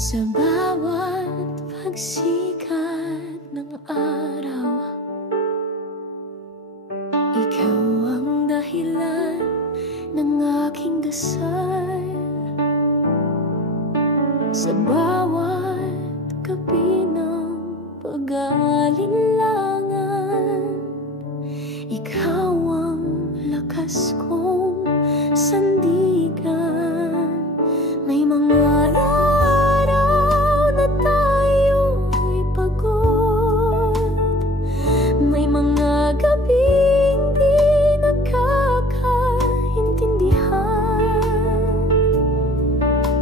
Sa bawat pagsikat ng araw, ikaw ang dahilan ng aking dasal. Sa bawat gabi ng pag-aalinlangan, ikaw ang lakas kong sandigan. May mga araw na tayo'y pagod, may mga gabing di nagkakaintindihan.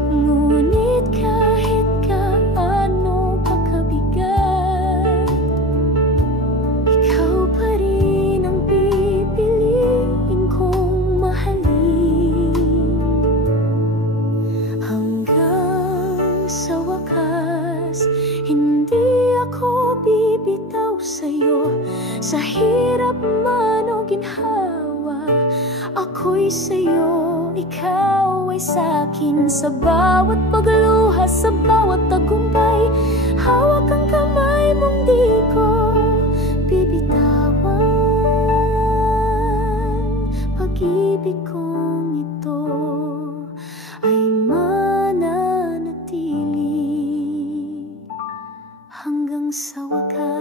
Ngunit kahit gaano pa kabigat, ikaw pa rin ang pipiliin kong mahalin. Hanggang sa wakas, hindi ako bibitaw sa'yo. Sa hirap man o ginhawa, ako'y sa'yo, ikaw ay sa'kin. Sa bawat pagluha, sa bawat tagumpay, hawak ang kamay mong di ko bibitawan. Pag-ibig kong ito ay mananatili hanggang sa wakas.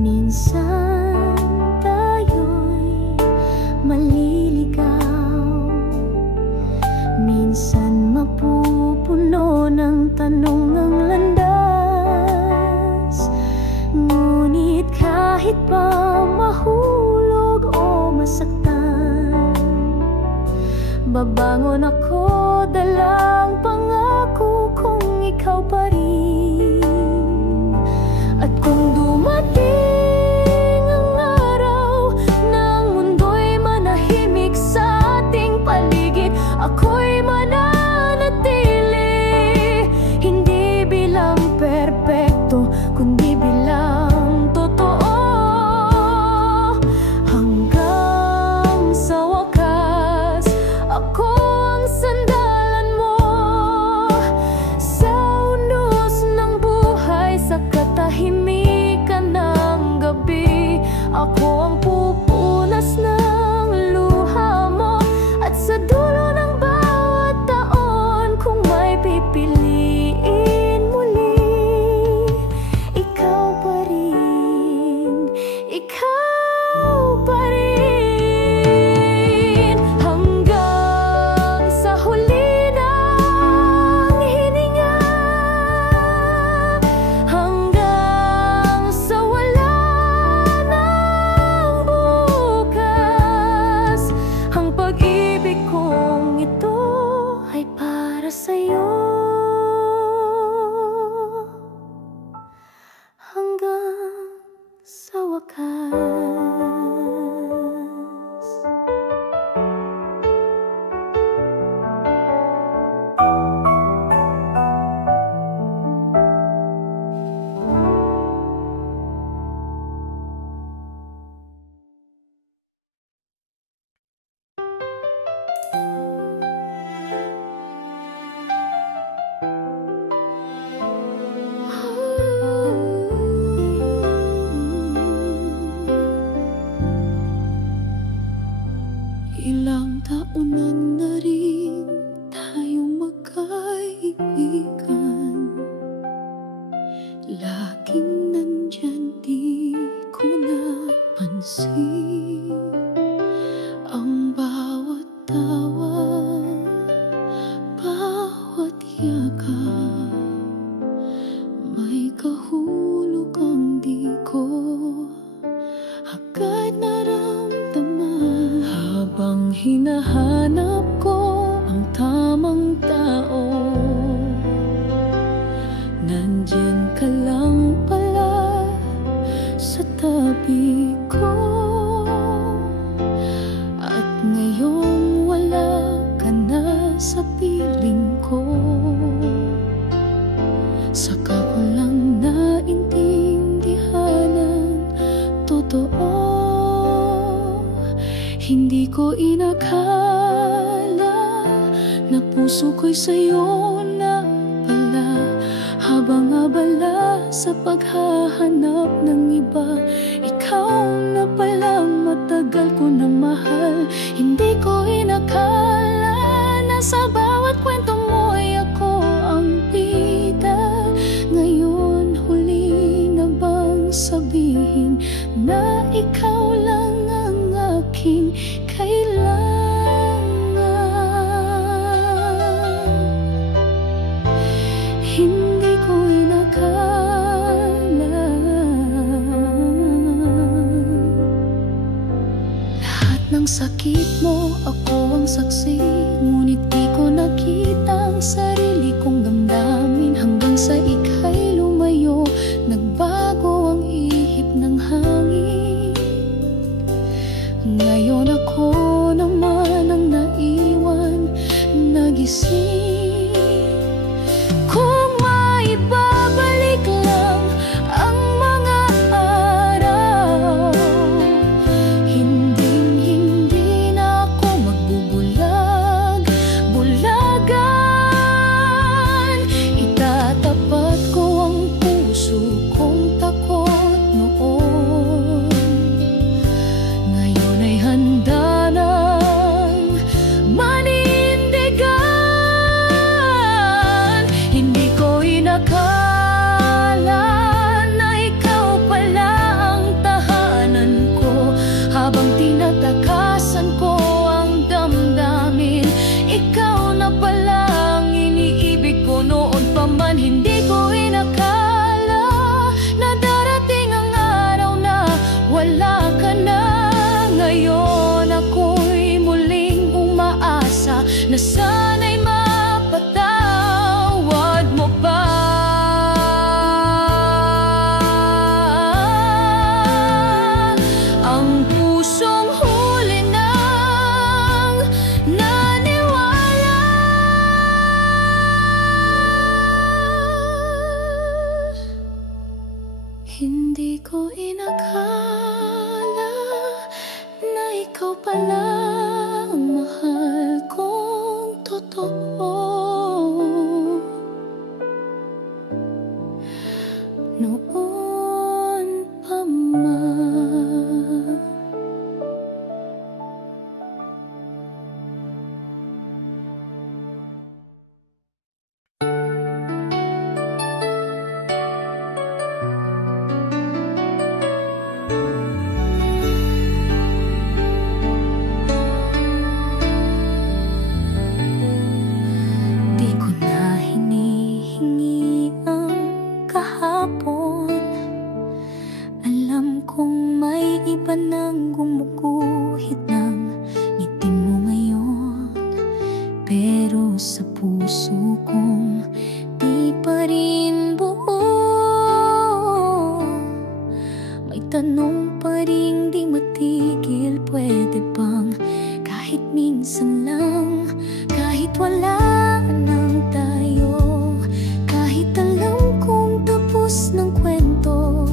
Minsan tayo'y maliligaw, minsan mapupuno ng tanong ang landas. Ngunit kahit pa mahulog o masaktan, babangon ako dalang pangako kung ikaw pa rin. At kung dumating ang araw ng mundo'y manahimik sa ating paligid, ako'y mananatili, hindi bilang perpekto, kundi bilang totoo. Hanggang sa wakas, ako ang sandalan mo sa unos ng buhay, sa katahimikan ng gabi. Ako ang pupunas ng luha mo, at sa dulo ng bawat taon, kung may pipiliin muli, ikaw pa rin, ikaw pa rin. Hanggang sa huli ng hininga, hanggang sa wala ng bukas, ang pag-ibig kong ito ay para sa'yo. Hanggang sa wakas. Ilang taonan na rin tayong magkaibigan, laging nandyan, di ko napansin ang bawat tawa, bawat yakap, may kahulugang di ko agad naramdaman. Habang hinahanap ko ang tamang tao, nandyan ka lang pala sa tabi ko. At ngayong wala ka na sa piling ko, saka ko lang naintindihan na puso ko'y sa'yo na pala. Habang abala sa paghahanap ng iba, ikaw na pala matagal ko na mahal. Hindi ko inakala na sa bawat kwento mo ay ako ang bida. Ngayon huli na bang sabihin na ikaw lang ang aking kailangan? Hindi ko inakala. Lahat ng sakit mo, ako ang saksi. Ngunit di ko nakita ang sarili kong damdamin. Hanggang sa ika'y lumayo, nagbago ang ihip ng hangin. Ngayon ako naman ang naiwan, nagising. Kung maibabalik lang ang mga araw, hindi na ako magbubulag, bulagan. Itatapat ko ang puso kong takot noon. Ngayon ay handa nang manindigan. Hindi ko inakala na ikaw pala ang tahanan ko. Habang tinatakasan ko ang damdamin, ikaw na pala ang iniibig ko. Noon pa man hindi ko inakala na darating ang araw na wala ka na. Ngayon ako'y muling umaasa na sana'y mapatawad mo pa. Ang pusong huli nang naniwala. Hindi ko inakala na ikaw pala ang mahal kong totoo. Noon pa man. Di ko na hinihingi ang kahapon. Alam kong may iba nang gumuguhit ng ngiti mo ngayon. Pero sa puso kong di pa rin buo, may tanong pa rin di matigil. Pwede bang kahit minsan lang, kahit wala nang tayo, kahit alam kong tapos ng kwento,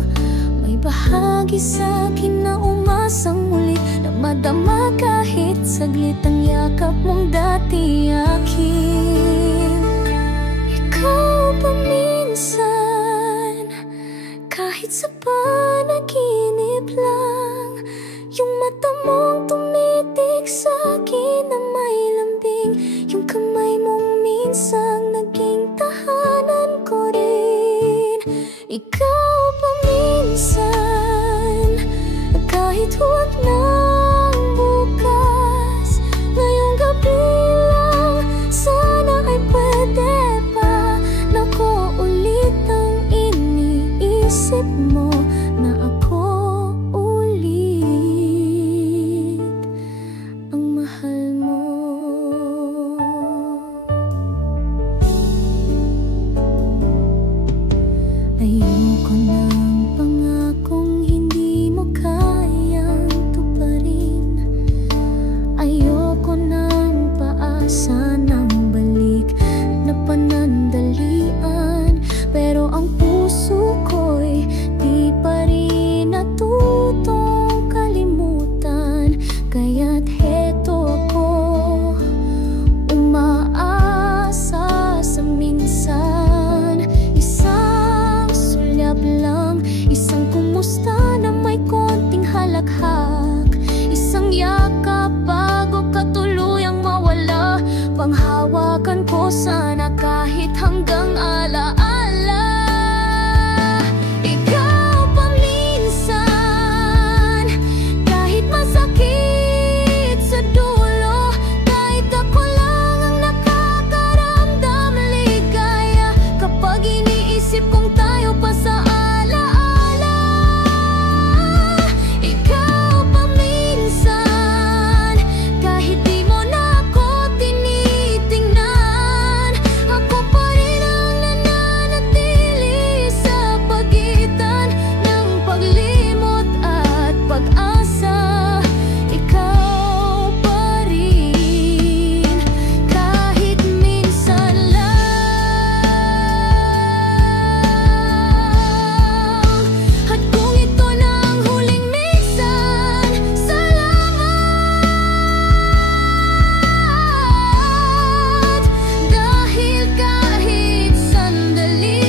may bahagi sa'kin na umasang muli, na madama kahit saglit ang yakap mong dati akin. Ikaw pa minsan, kahit sa panaginip lang, yung mata mong tumitig sa'kin na may lambing, yung kamay mong minsan naging tahanan ko rin. Ikaw pa minsan, kahit huwag nang bukas, ngayong gabi lang, sana ay pwede pa na ko ulit ang iniisip mo, na ako ulit ang mahal mo. Ayoko ng pangakong hindi mo kayang tuparin. Ayoko ng paasa ng balik na panandalian. Pero ang puso ko'y di pa rin natutong kalimutan. Kaya't heto ako, umaasa isip kong tayo pa sa alaala. Ikaw pa minsan, kahit di mo na ako tinitingnan, ako pa rin ang nananatili sa pagitan ng paglimot at pag-asa. Ikaw pa rin, kahit minsan lang. At kung ito na ang huling minsan, salamat. Dahil kahit sandali,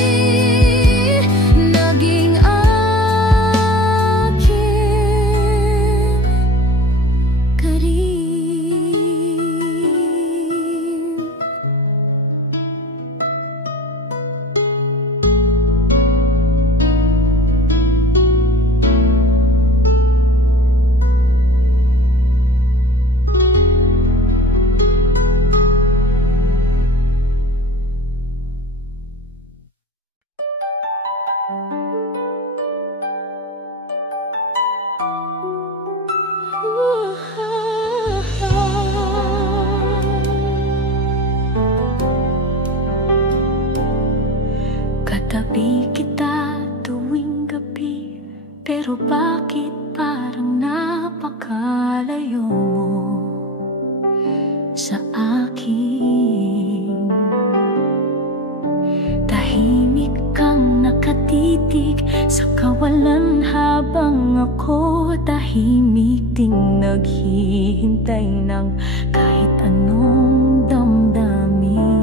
naging akin ka rin. Katabi kita tuwing gabi, pero bakit parang napakalayo mo sa akin? Tahimik kang nakatitig sa kawalan, habang ako tahimik ding naghihintay ng kahit anong damdamin.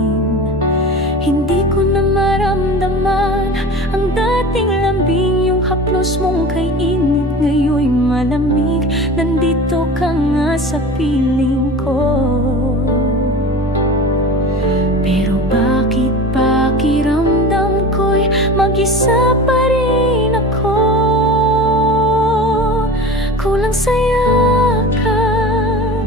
Hindi ko na maramdaman ang dating lambing, yung haplos mong kay init ngayon'y malamig. Nandito ka nga sa piling ko, pero bakit pakiramdam ko'y mag-isa pa rin ako? Kulang sa yakap,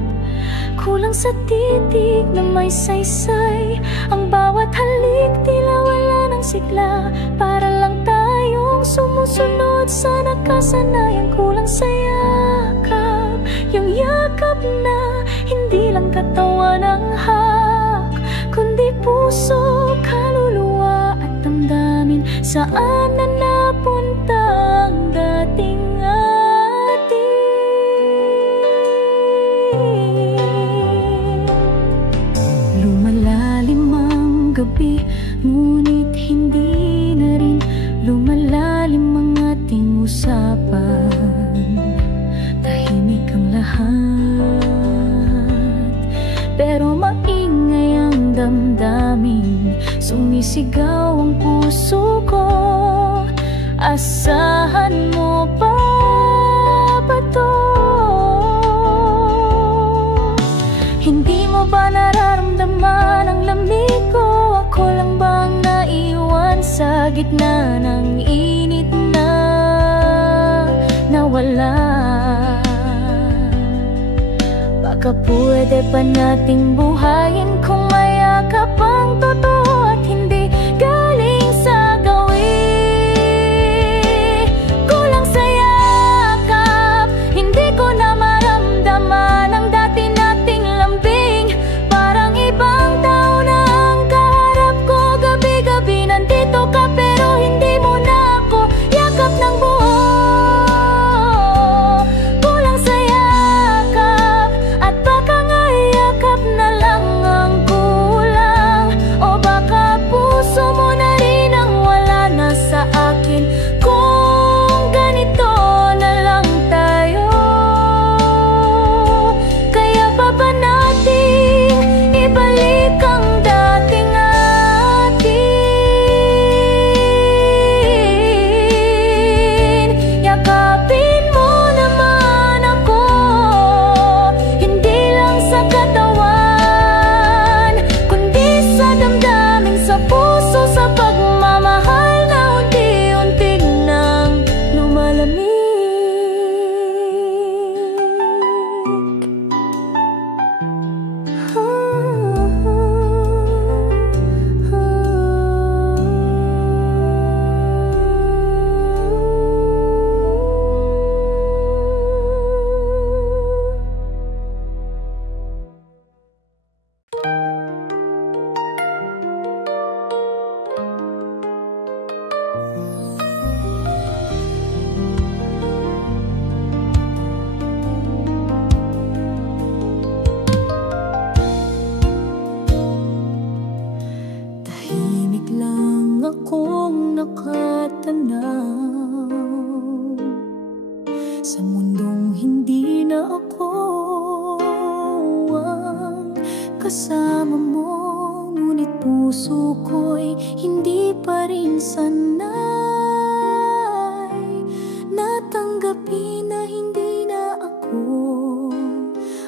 kulang sa titig na may saysay. Ang bawat halik tila wala ng sigla, para lang tayong sumusunod sa nakasanayan. Kulang sa yakap, yung yakap na hindi lang katawan ang hak, kundi puso, kaluluwa at damdamin. Saan na napunta ang dating gabi, ngunit hindi na rin lumalalim ang ating usapan. Tahimik ang lahat, pero maingay ang damdamin. Sumisigaw ang puso ko, asahan mo pa ba to? Hindi mo ba nararamdaman ang lamig ko? Ako lang bang naiwan sa gitna ng init na nawala? Baka pwede pa nating buhayin kung mayakap ang totoo at hindi galing sa gawin. Kulang sa yakap, hindi ko na maramdaman ang dati nating lambing. Parang ibang tao na ang kaharap ko, gabi-gabi nandito ka pero hindi mo na ako yakap ng buo. Kulang sa yakap, at baka nga yakap na lang ang kulang, o baka puso mo na rin ang wala na sa akin. Kung ganito na lang tayo, kaya pa ba natin ibalik ang dating atin? Yakapin mo naman ako, hindi lang sa katawan, kundi sa damdamin, sa puso, sa pagmamahal na unti-unti nang lumalamig. akong nakatanaw sa mundong hindi na ako ang kasama mo. Ngunit puso ko'y hindi pa rin sanay natanggapin na hindi na ako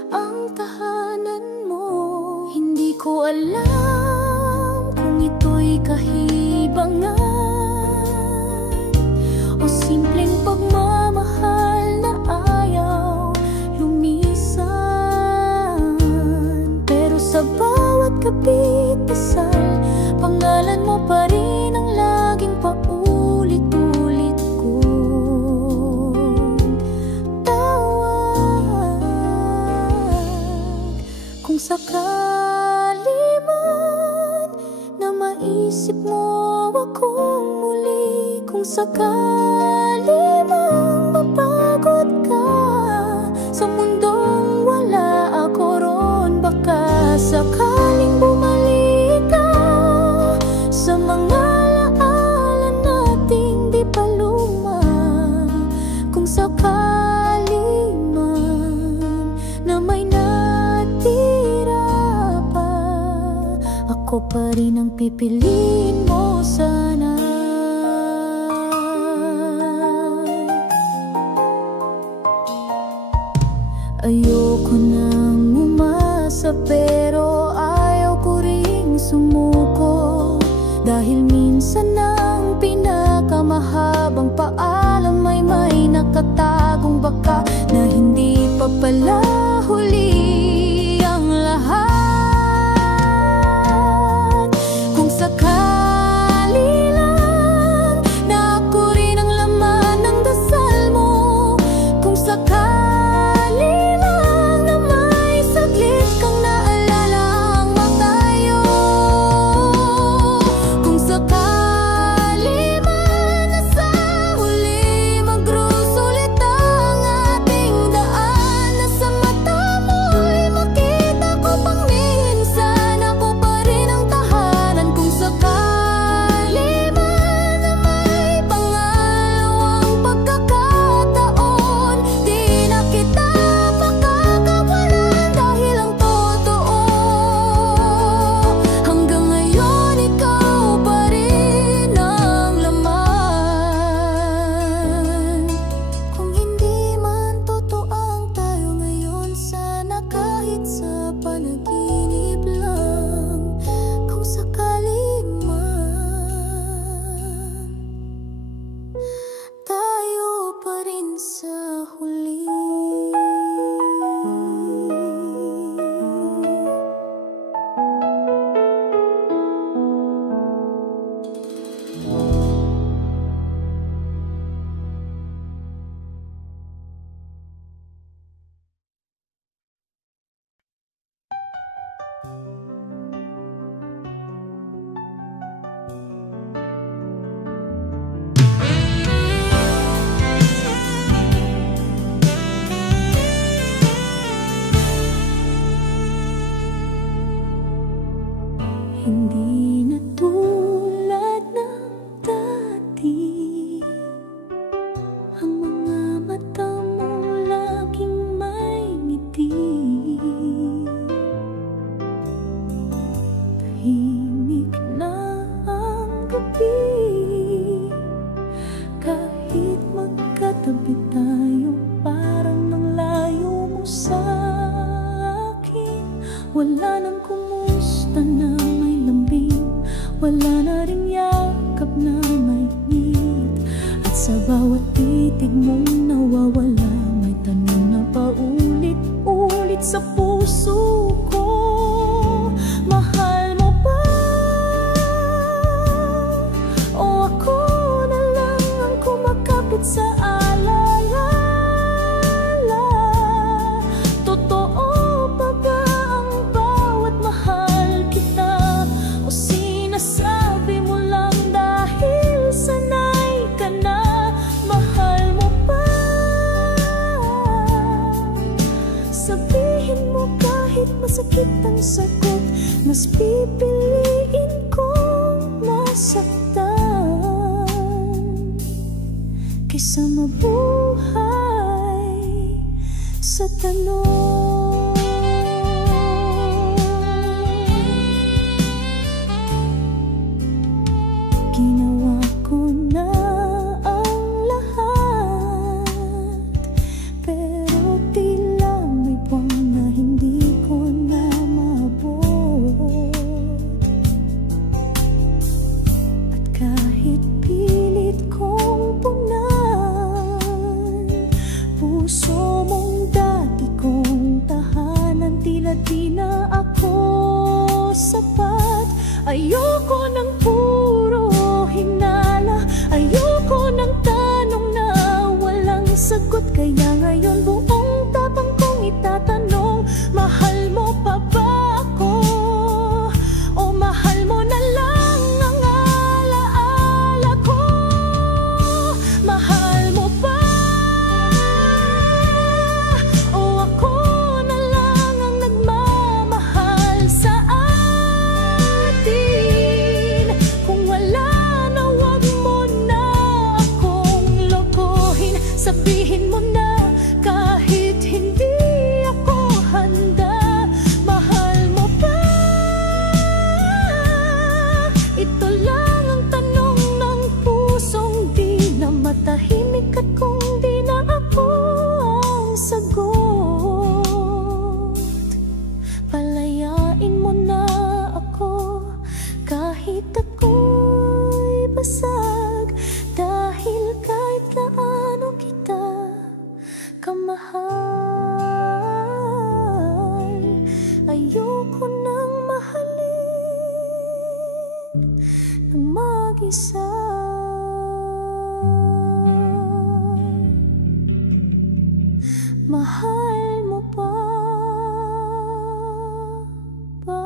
ang tahanan mo. Hindi ko alam kung ito'y kahibangan o simpleng pagmamahal na ayaw lumisan. Pero sa bawat kapit-asal, pangalan mo pa rin ang laging paulit-ulit kong tawag. Kung sakali man na maisip mo akong muli, kung sakali mang mapagod ka sa mundong wala ako ron, baka sakaling bumalik ka sa mga alaala nating di pa luma. Kung sakali man na may natira pa, ako pa rin ang pipiliin mo sana. Ayoko nang umasa pero ayaw ko ring sumuko, dahil minsan ang pinakamahabang paalam ay may nakatagong baka na hindi pa pala huli ang lahat. Kung sakali lang na ako rin ang laman ng dasal mo, kung sakali hindi na tulad ng dati, ang mga mata mo laging may ngiti. Tahimik na ang gabi, kahit magkatabi tayo, parang nang layo mo sa akin. Wala nang kumusta na may lambing, wala na rin yakap na may ngit. At sa bawat titig mong nawawala, may tanong na paulit-ulit sa puso ko. Mahal mo ba? O ako na lang ang kumakapit sa alala? Totoo ba ba ang bawat mahal kita? O sinasabi mo lang dahil sanay ka na? Mahal mo ba? Sabihin mo kahit masakit ang sagot, mas pipiliin kong masaktan. tanong. Ginawa ko na ang lahat, pero tila may buwang na hindi ko na maabot. At kahit pilit kong punan puso mong dati kong tahanan, tila di na ako sapat. Ayoko ng puro hinala, ayoko ng tanong na walang sagot. Kaya ngayon buong tapang kong itatanong, mahal mo pa ba ako? O mahal mo na lang ang alaala ko? Mahal mo ba? O ako na lang ang nagmamahal sa atin? Kung wala na, wag mo na akong lokohin. Sabihin mo na kahit hindi ako handa. Mahal mo ba? Ito lang ang tanong ng pusong di na matahimik, at kung di na ako ang sagot, palayain mo na ako kahit ako'y basag. Dahil kahit gaano kita kamahal, ayoko nang mahalin ng mag-isa. Mahal mo pa ba?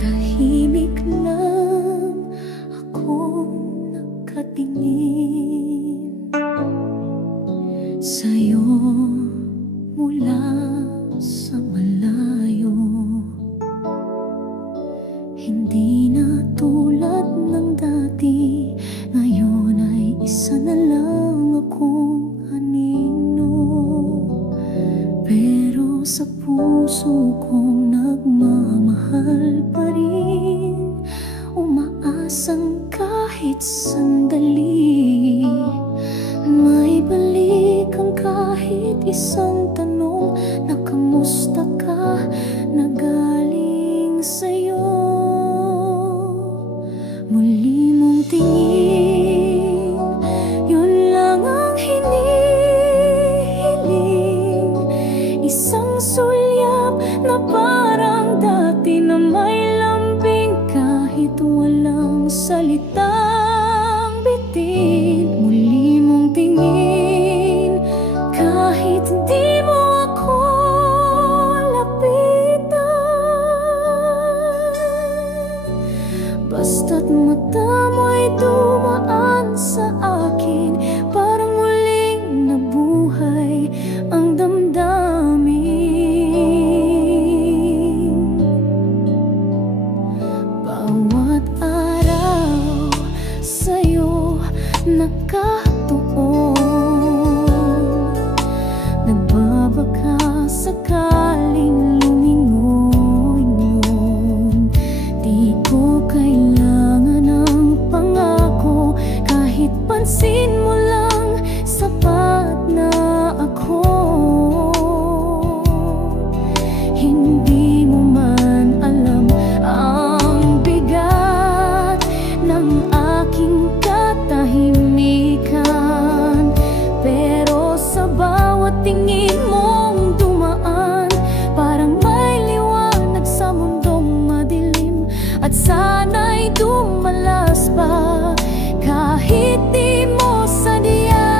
Tahimik lang akong nakatingin sa'yo mula sa malayo. Hindi na tulad ng dati, ngayon ay isa na lang akong anino. Pero sa puso kong nagmamahal pa rin, umaasang kahit sandali may balik ang kahit isang tanong na kamusta ka na galing sa'yo. Muli mong tingin, yun lang ang hinihiling. Isang sulyap na parang dati na may lambing, kahit walang salitang bitin. Muli mong tingin, kahit di mo ako lapitan, basta't mata mo'y dumaan sa akin, parang muling nabuhay ang damdamin. Bawat araw sa'yo nakatuon, nagbabaka sakaling lumingon yun. Di ko kailangan ng pangako, kahit pansin mo lang sapat na. sana'y dumalas pa kahit di mo sadya.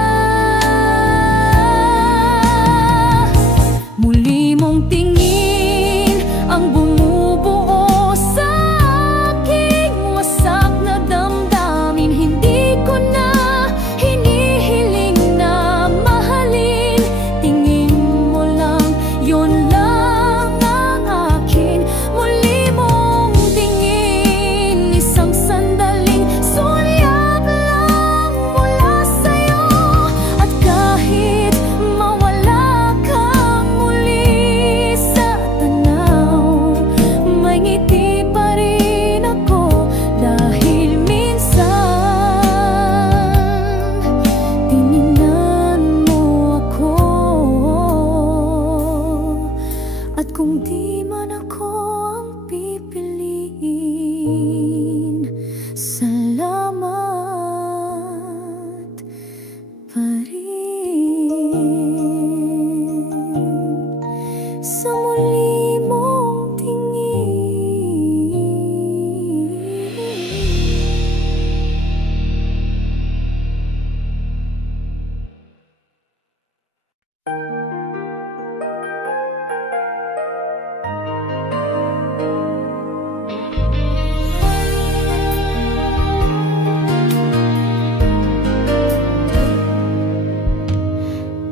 Muli mong tingin ang bumubuo sa aking wasak na damdamin. Hindi ko na hinihiling na mahalin. Tingin mo lang, yun lang ang akin. Muli mong tingin, isang sandaling sulyap lang mula sa'yo. At kahit mawala kang muli sa tanaw, may ngiti pa rin ako. Dahil minsan tiningnan mo ako. At kung di man ako ang pipiliin, salamat pa rin sa muli mong tingin.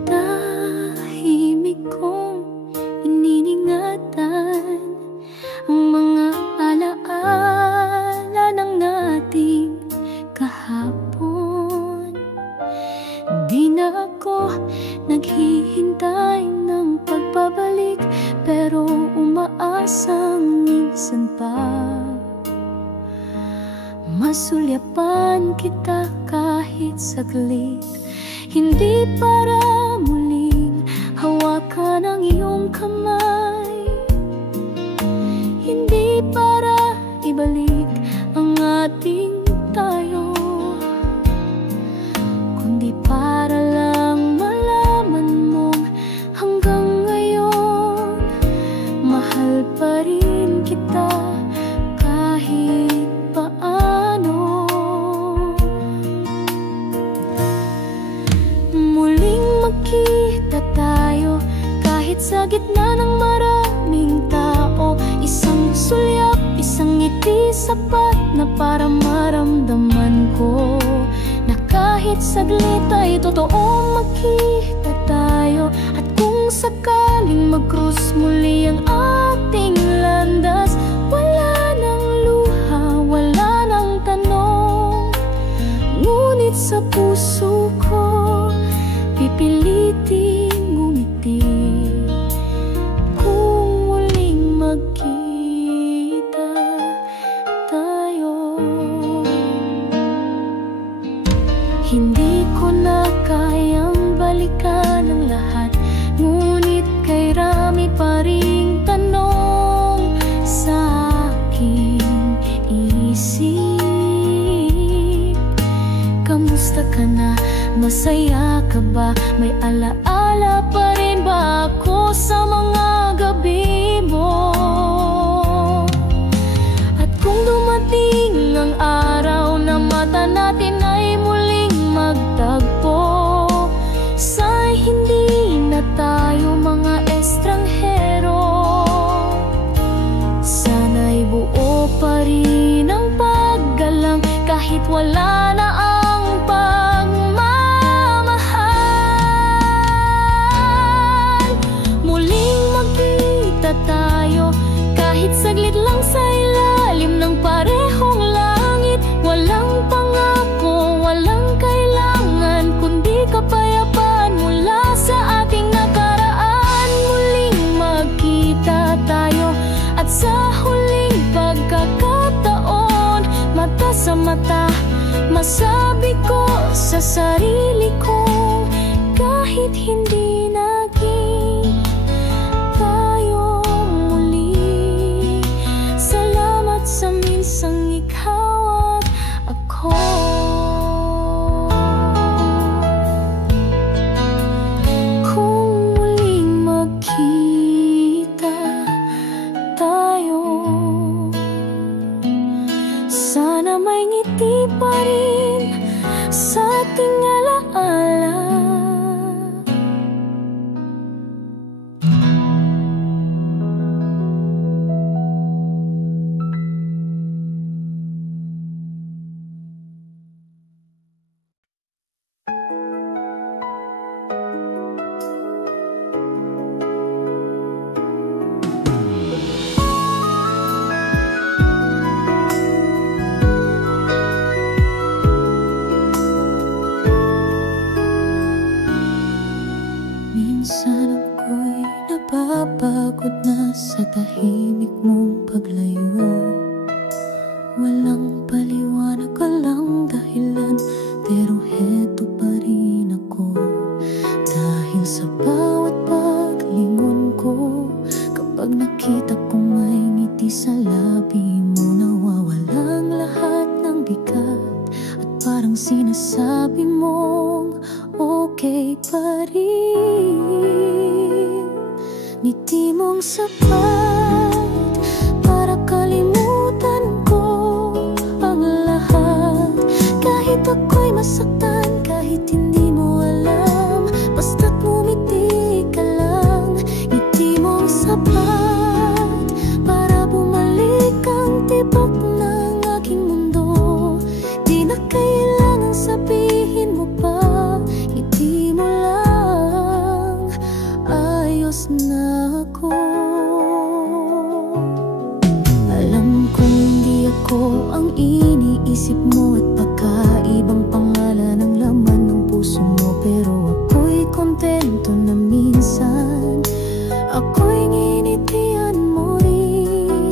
Tahimik kong ininingatan ang mga alaala ng nating kahapon. Di na ako naghihintay ng pagbabalik, pero umaasang minsan pa masulyapan kita kahit saglit. Hindi para muling hawakan ang iyong kamay, hindi para ibalik ang ating tayo, kundi para lang malaman mong hanggang ngayon mahal pa rin kita kahit paano. Muling magkita tayo kahit sa gitna ng maraming tao. Isang sulyap, isang ngiti sapat na para maramdaman ko na kahit saglit ay totoong magkita tayo. At kung sakaling mag-cross muli ang ating landas, wala nang luha, wala nang tanong, ngunit sa puso ko pipiliting ngumiti kung muling magkita tayo. Hindi ko na kayang balikan ang lahat, ngunit kay rami pa ring tanong sa aking isip. Kamusta ka na? Masaya ka ba? May alaala pa rin ba ako sa mga gabi mo? At kung dumating ang araw na mata natin ay muling magtagpo, sa hindi na tayo mga estranghero, sana'y buo pa rin ang paggalang kahit wala na ang pagmamahal. Muling magkita tayo kahit saglit lang sa ilalim ng parehong langit. Walang pangako, walang kailangan, kundi kapayapaan mula sa ating nakaraan. Muling magkita tayo at sa huling pagkakataon, mata sa mata, masabi ko sa sarili ko, kahit hindi naging tayo muli, salamat sa minsang ikaw at ako. Kung muling magkita tayo, Sana may ngiti pa rin sa ating alaala. Minsan ako'y napapagod na sa tahimik mong paglayo. Walang paliwanag, walang dahilan, pero heto pa rin ako. Dahil sa bawat paglingon ko, kapag nakita kong may ngiti sa labi mo, nawawalang lahat ng bigat. At parang sinasabi mong okay pa rin. Ngiti mong sapat para kalimutan ko ang lahat. Kahit ako'y masaktan, kahit hindi mo alam, basta't ngumiti ka lang. Ngiti mong sapat para bumalik ang tibok ng aking mundo. Di na kailangang sabihin mo pa, ngiti mo lang, ayos na ako. Alam kong hindi ako ang iniisip mo, at baka ibang pangalan ang laman ng puso mo, pero ako'y kontento na minsan ako'y nginitian mo rin.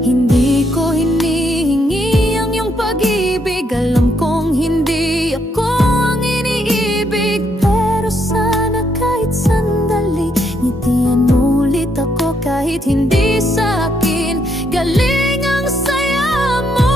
Hindi ko hinihingi ang iyong pag-ibig, alam kong hindi ako ang iniibig, pero sana kahit sandali ngitian mo ulit ako. Kahit hindi sa akin galing ang saya mo,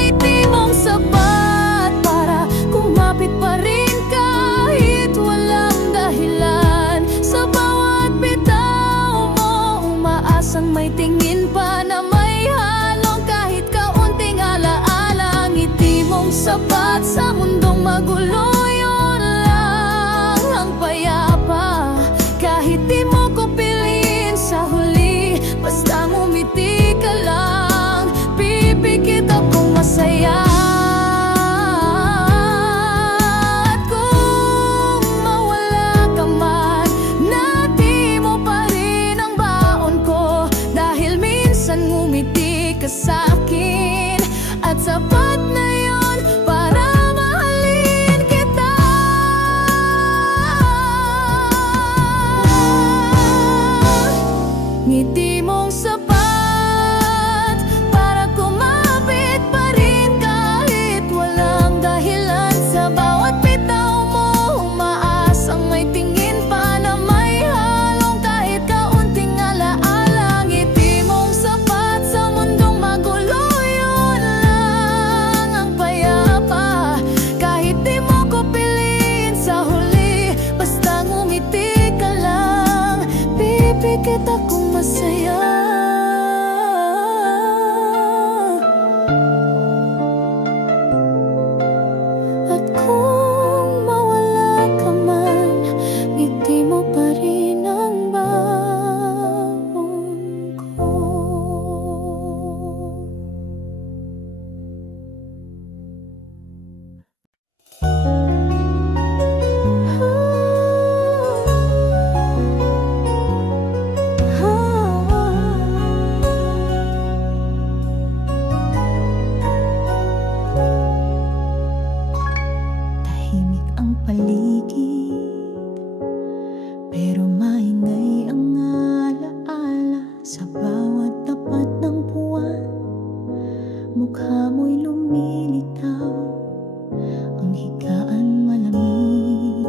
ngiti mong sapat para kumapit pa rin kahit walang dahilan. Sa bawat bitaw mo, umaasang may tingin pa na may halong kahit kaunting alaala. Ngiti mong sapat sa mundong magulo, yun lang ang payapa. Kahit di mo ko piliin sa huli, basta ngumiti ka lang, pipikit akong masaya. At kung mawala ka man, nati mo pa rin ang baon ko. Dahil minsan ngumiti ka sa'kin, at sapat na yun para mahalin kita. Ngiti mong sapat para kumapit pa rin kahit walang dahilan. Sa bawat bitaw mo, umaasang may tingin pa na may halong kahit kaunting alaala. Ngiti mong sapat sa mundong magulo, yun lang ang payapa. Kahit di mo ko piliin sa huli, basta ngumiti ka lang, pipikit akong masaya. At kung mawala ka man, ngiti mo pa rin ang baon ko. Tahimik ang paligid, pero maingay ang alaala. Sa bawat tapat ng buwan, mukha mo'y lumilitaw. Ang higaan malamig,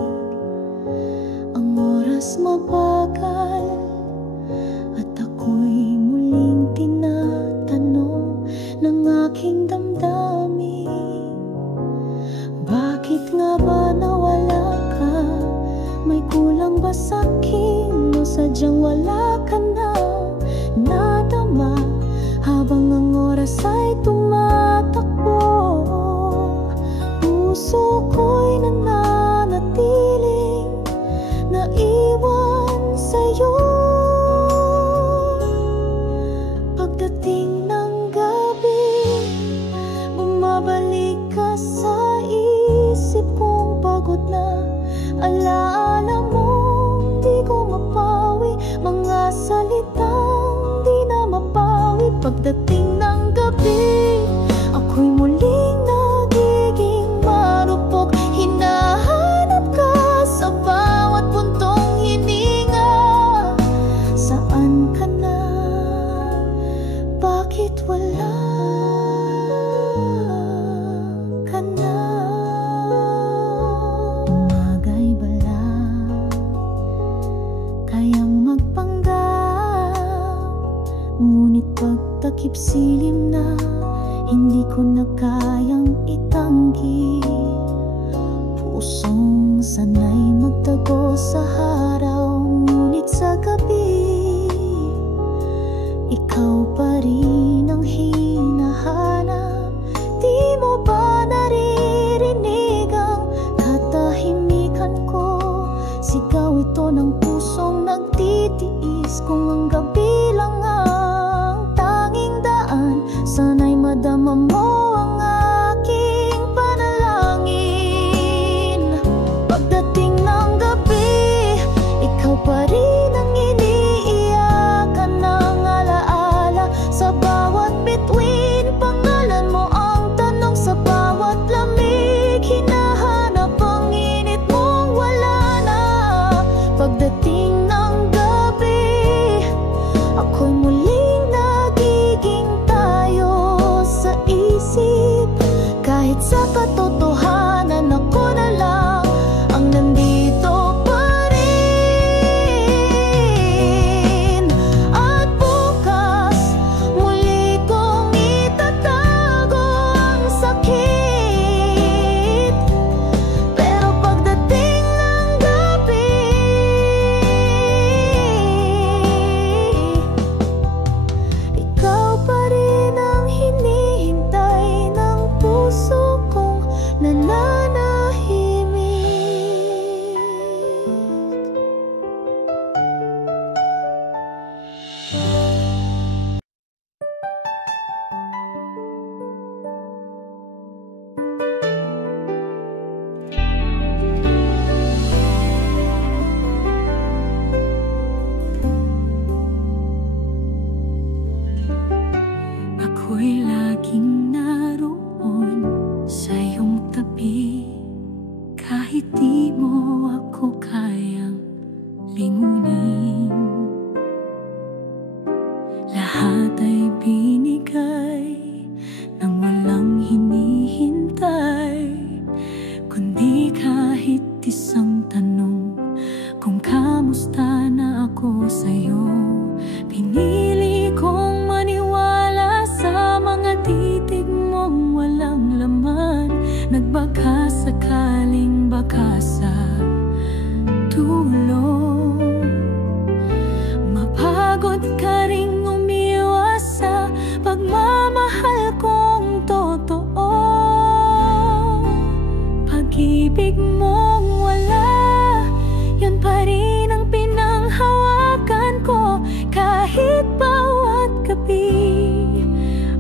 ang oras mabagal, at ako'y muling tinatanong ng aking damdamin. Bakit nga ba nawala ka? May kulang ba sa'kin? O sadyang wala ka na nadama habang ang oras ay tumatakbo, puso ko'y nananatiling naiwan sa'yo. Pagdating ng gabi, bumabalik ka sa isip kong pagod na. Alaala mong di ko mapawi, mga salitang di na mapawi. Pagdating ng gabi, ako'y muling nagiging marupok. Hinahanap ka sa bawat puntong hininga. Saan ka na? Bakit wala ka na? Bagay ba lang kayang magpanggap? Ngunit pagtakip silim na, hindi ko na kayang itanggi. Pusong sanay magtago sa araw, ngunit sa gabi ikaw pa rin ang hinahanap. Di mo ba naririnig ang katahimikan ko? Sigaw ito ng pusong nagtitiis. Kung ang gabi lang ang tanging daan, sana'y madama mo ang aking panalangin. Pagdating ng gabi, ikaw pa rin ang iniiyakan ng alaala. Sa bawat bituin, pangalan mo ang tanong. Sa bawat lamig, hinahanap ang init mong wala na. Pagdating ng gabi, ako'y muling nagiging tayo sa isip. Kahit sa katotohanan, ako na lang ang nandito pa rin. At bukas, muli kong itatago ang sakit. Pero pagdating ng gabi, ikaw pa rin ang hinihintay ng puso kong nananahimik. Ako'y laging naroon sa iyong tabi, kahit di mo ako kayang lingunin. Lahat ay binigay nang walang hinihintay, kundi kahit isang tanong kung kamusta na ako sa'yo. Pinili kong maniwala sa mga titig mong walang laman. Nagbaka sakaling baka sa tulong. Mapagod ka ring umiwas sa pagmamahal kong totoo. Pag-ibig mong wala, yun pa rin ang pinanghawakan ko. Kahit bawat gabi,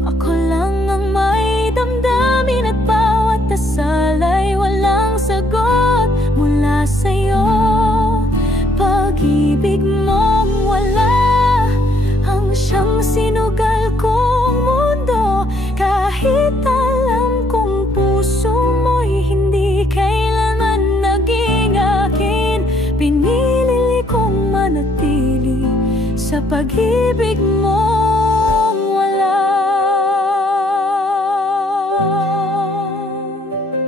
ako lang ang may damdamin. At bawat dasalay walang sagot mula sa'yo. Pag-ibig mong wala ang siyang sinugal kong mundo. Kahit alam kong puso mo'y hindi kailanman naging akin, pinili kong manatili sa pag-ibig mong wala.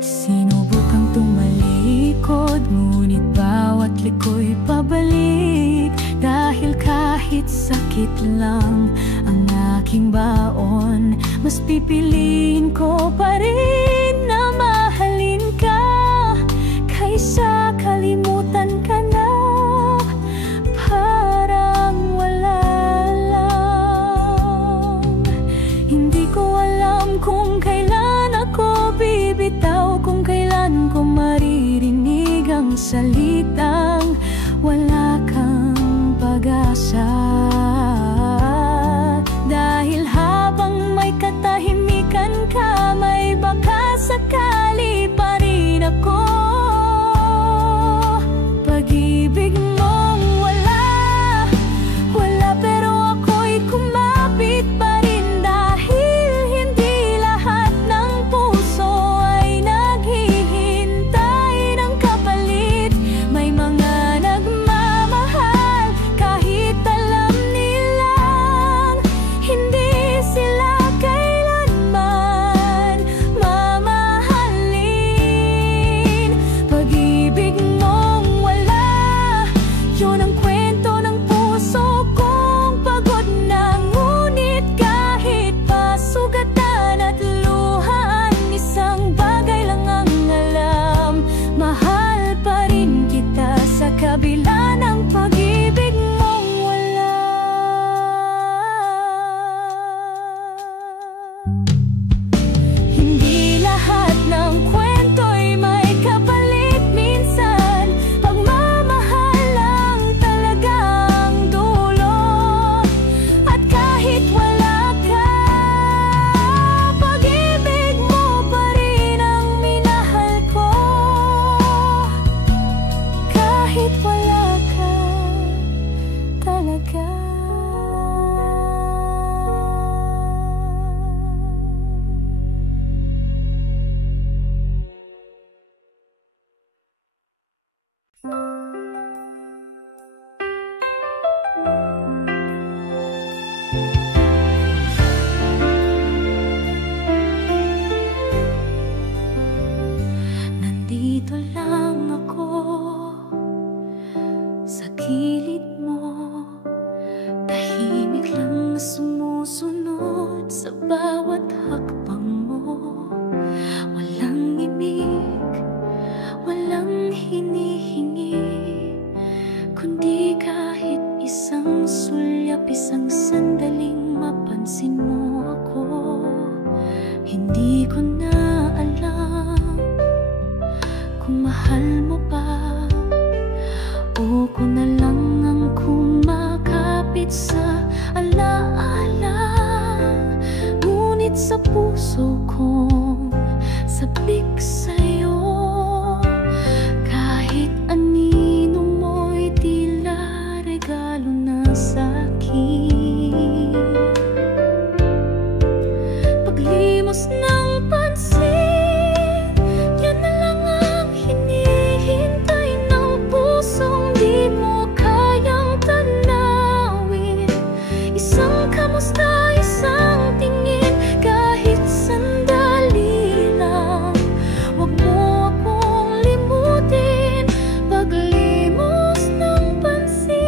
Sinubukang tumalikod, ngunit bawat liko'y pabalik. Dahil kahit sakit lang ang aking baon, mas pipiliin ko pa rin na mahalin ka kaysa kalimutan ka na. Parang wala lang. Hindi ko alam kung kailan ako bibitaw, kung kailan ko maririnig ang salitang wala kang pag-asa. Dahil habang may katahimikan ka, may baka sakali pa rin ako. Pag-ibig mong wala, wala pero ako'y kumapit pa rin. Dahil hindi lahat ng puso ay naghihintay ng kapalit. May mga nagmamahal kahit alam nilang hindi sila kailanman mamahalin. Pag-ibig mong wala, yun ang kwento ng puso kong pagod na. Ngunit kahit pa sugatan at luhaan, isang bagay lang ang alam, mahal pa rin kita sa kabila ng pag-ibig mong wala. Hindi lahat ng kwento'y may kapalit. Minsan, pagmamahal lang talagang dulot. At kahit wala ka, pag-ibig mo pa rin ang minahal ko. Kahit wala ka talaga. Nandito lang ako sa gilid mo, tahimik lang na sumusunod sa bawat hakbang mo. Walang imig, walang hinihingi, kundi kahit isang sulyap, isang sandaling mapansin mo ako. Hindi ko na alam kung mahal mo ba o kung na lang ang kumakapit sa alaala. Ngunit sa puso kong sabik sa'yo, kahit anino mo'y tila regalo na sa'kin. Paglimos ng pansin, yan na lang ang hinihintay ng pusong di mo kayang tanawin. Isang kamusta, isang tingin, kahit sandali lang. Huwag mo akong limutin, paglimos ng pansin.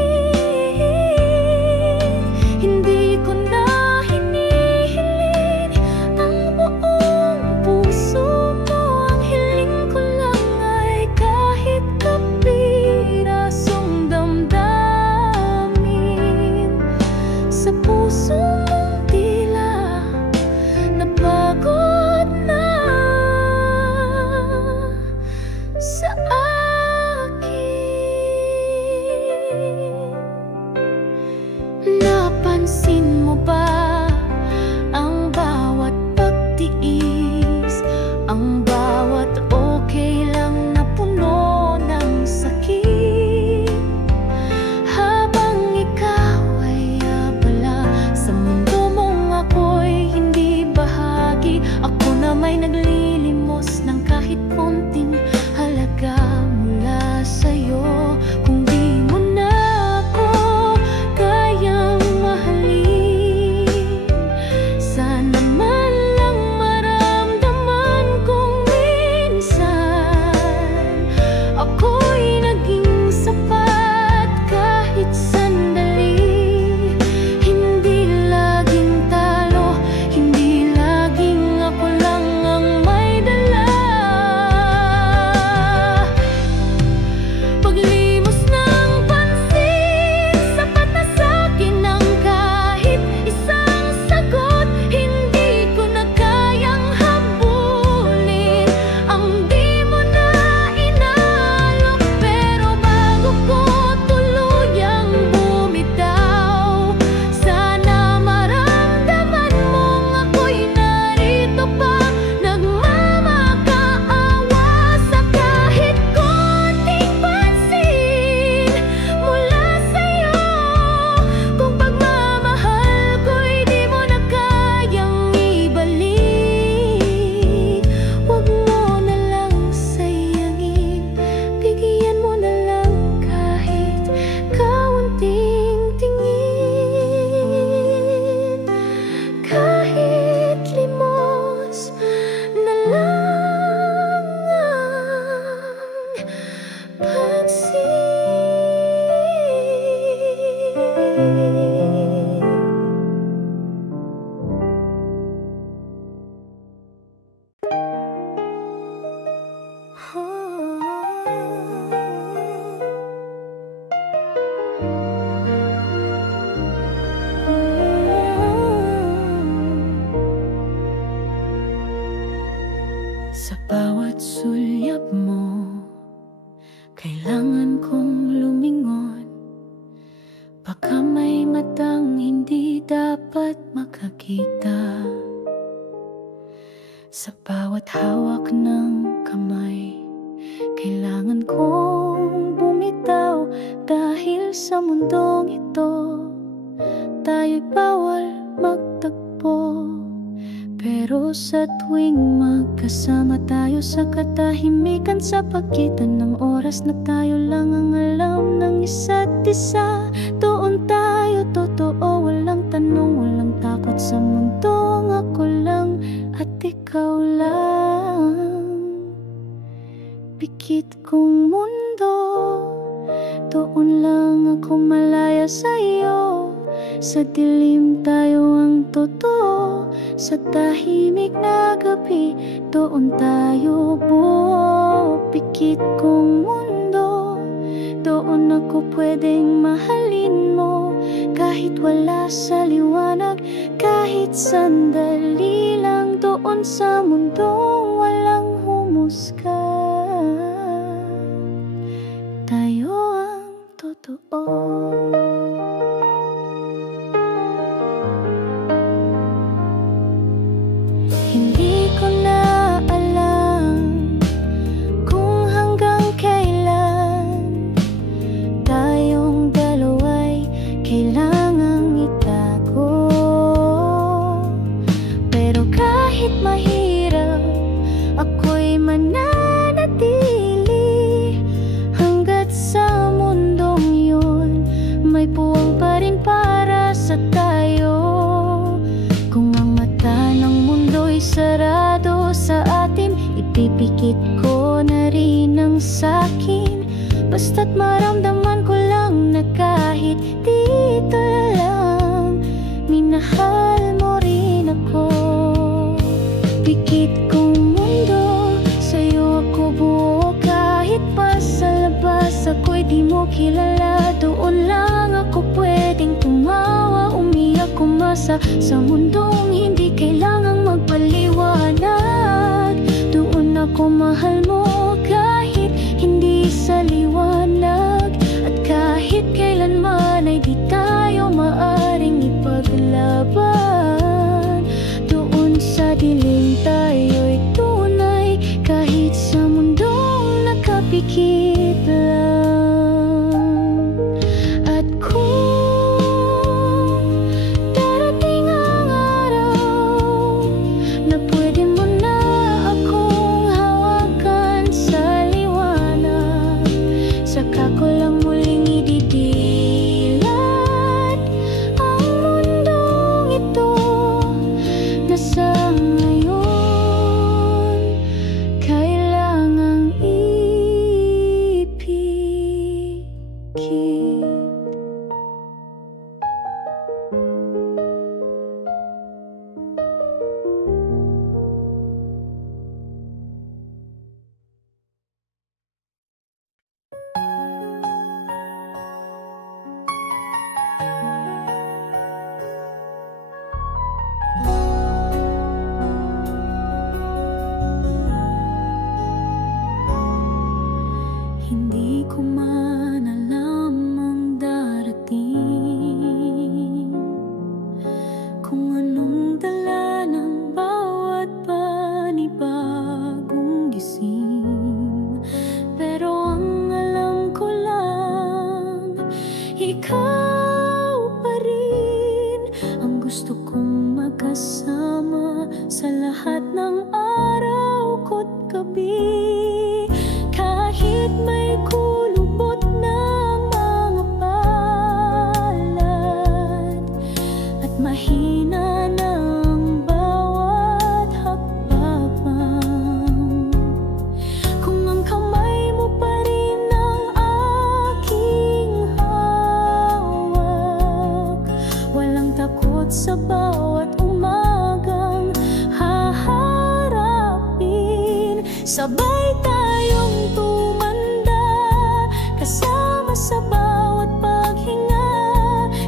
Hindi ko na hinihiling ang buong Sa bawat sulyap mo, kailangan kong lumingon. Baka may matang hindi dapat makakita. Sa bawat hawak ng kamay, kailangan kong bumitaw. Dahil sa mundong ito, tayo'y bawal magtagpo. Pero sa tuwing magkasama tayo sa katahimikan, sa pagitan ng oras na tayo lang ang alam ng isa't isa, doon tayo totoo, walang tanong, walang takot sa mundong ako lang at ikaw lang. Pikit kong mundo, doon lang ako malaya sa'yo. Sa dilim tayo ang totoo, sa tahimik na gabi, doon tayo buo. Pikit kong mundo, doon ako pwedeng mahalin mo. Kahit wala sa liwanag, kahit sandali lang, doon sa mundong walang humusga, tayo ang totoo. Hindi ko na alam kung hanggang kailan tayong dalawa'y kailangang itago. Pero kahit mahirap, ako'y mananatili. Hanggat sa mundong yun, may puwang pa rin para sa tayo. Kung ang mata ng mundo'y sarado sa atin, ipipikit ko na rin ang sakin. Basta't maramdaman ko lang na kahit dito lang, minahal mo rin ako. Pikit kong mundo, sa'yo ako buo. Kahit pa sa labas ako'y di mo kilala, doon lang ako pwedeng tumawa, umiyak, umasa. Sa mundong hindi kailangang magpaliwanag, doon ako mahal mo kahit hindi sa liwanag. At kahit kailanman ay di tayo maaring ipaglaban, doon sa dilim tayo'y tunay, kahit sa mundong nakapikit lang. At kung darating ang araw na pwede mo na akong hawakan sa liwanag, saka ko lang muling ididilat ang mundong ito na sa ngayon kailangang ipikit. Hindi ko man alam ang darating, kung anong dala ng bawat panibagong gising. Pero ang alam ko lang, ikaw pa rin ang gusto kong magkasama sa lahat ng araw ko't gabi. Kahit may kulubot na mga palad at mahina ng bawat hakbang, kung ang kamay mo pa rin ang aking hawak, walang takot sa bawat umagang haharapin. Sabay tayong tumanda, kasama sa bawat paghinga,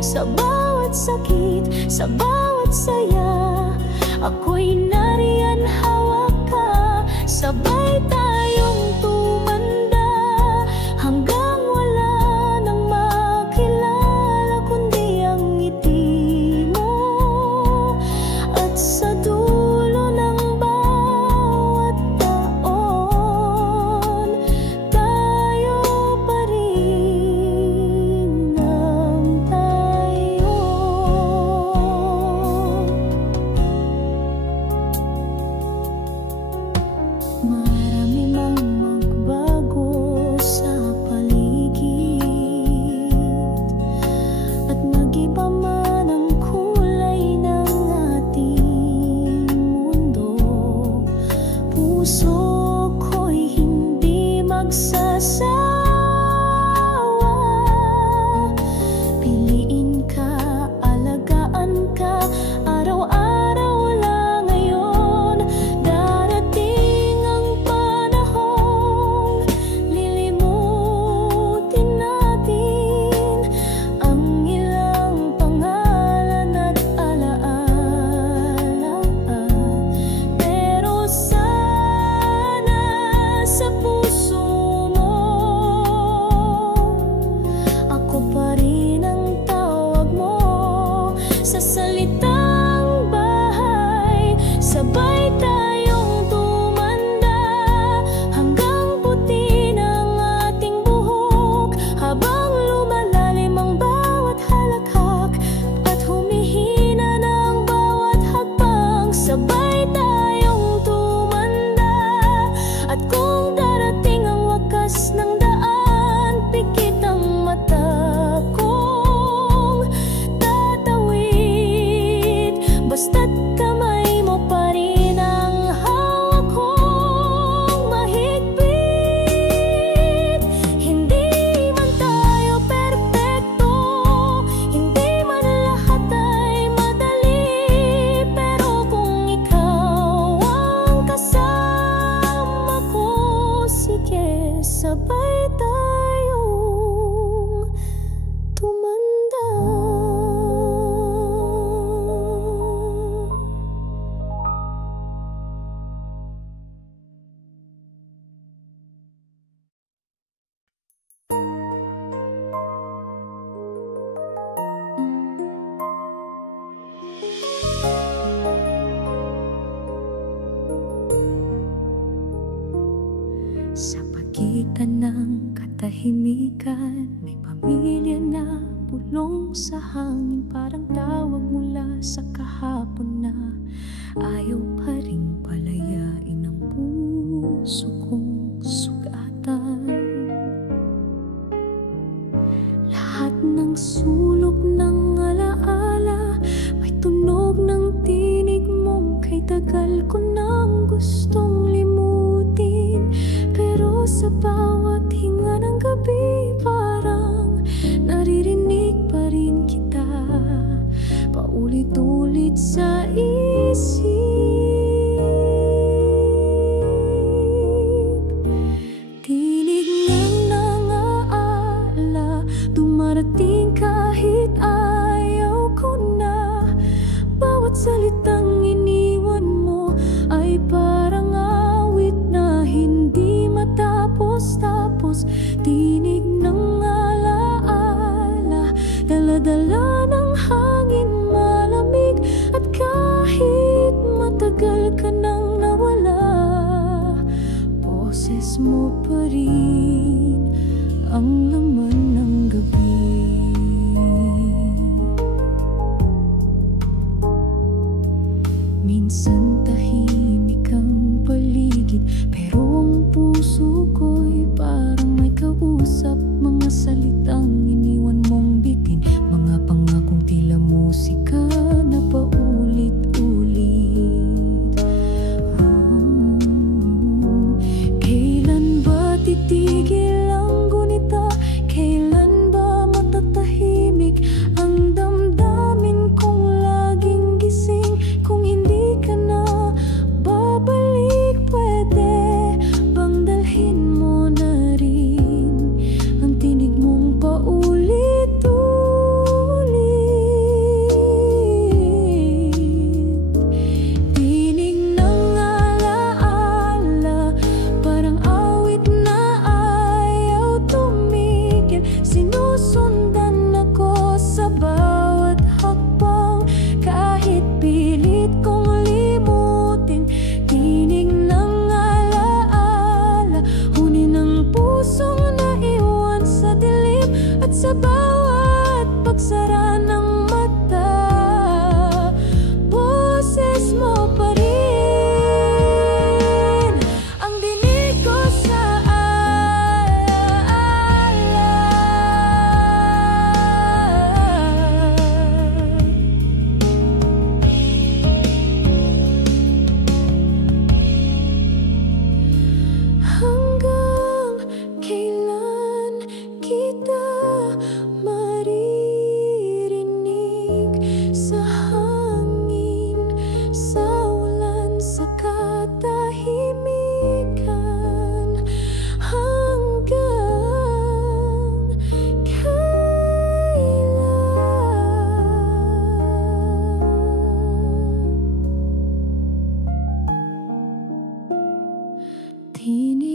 sa bawat sakit, sa bawat saya. Ako'y nariyan, hawak ka sa sabay tayong tumanda, hanggang wala nang makilala kundi ang ngiti mo. At sa dulo ng bawat taon, tayo pa rin ang tayo. Marami mang magbago sa paligid, at nag-iba man ang kulay ng ating mundo, puso ko'y hindi magsasawa. Piliin ka, alagaan ka, araw-araw lang ngayon. Darating ang panahong lilimutin natin ang ilang pangalan at alaala. Pero sana sa puso mo, ako pa rin ang tawag mo. Sa salitang bahay, sabay tayong tumanda, hanggang puti ng ating buhok, habang lumalalim ang bawat halakhak at humihina ng bawat hakbang. Sabay tayong tumanda, at kung darating ang wakas ng daan, pikit ang mata kong tatawid, basta't kamay mo pa rin ang hawak kong mahigpit. Hindi man tayo perpekto, hindi man lahat ay madali, pero kung ikaw ang kasama ko, sige, sabay tayong tumanda. Sa pagitan ng katahimikan, may pamilya na bulong sa hangin, parang tawag mula sa kahapon na ayaw pa ring palayain ang puso kong sugatan. Lahat ng sulok ng alaala, may tunog ng tinig mong kay tagal ko nang gustong limutin. Pero sa bawat hinga ng gabi, parang naririnig pa rin kita, paulit-ulit sa isip. Tinig ng nangaala, dumarating kahit ayaw ko na. Bawat salitang iniwan mo ay parang awit na hindi matapos-tapos. Tinig ng alaala, dala-dala ng hangin malamig, at kahit matagal ka nang nawala, boses mo pa rin ang laman ng gabi. Minsan tahimik ang paligid, pero ang puso ko'y parang may kausap. Mga salitang iniwan mong bitin, mga pangakong tila musika na paulit-ulit. Kailan ba titigil ang gunita? Kailan ba matatahimik ang damdamin kong laging gising? Kung hindi ka na babalik, pwede bang dalhin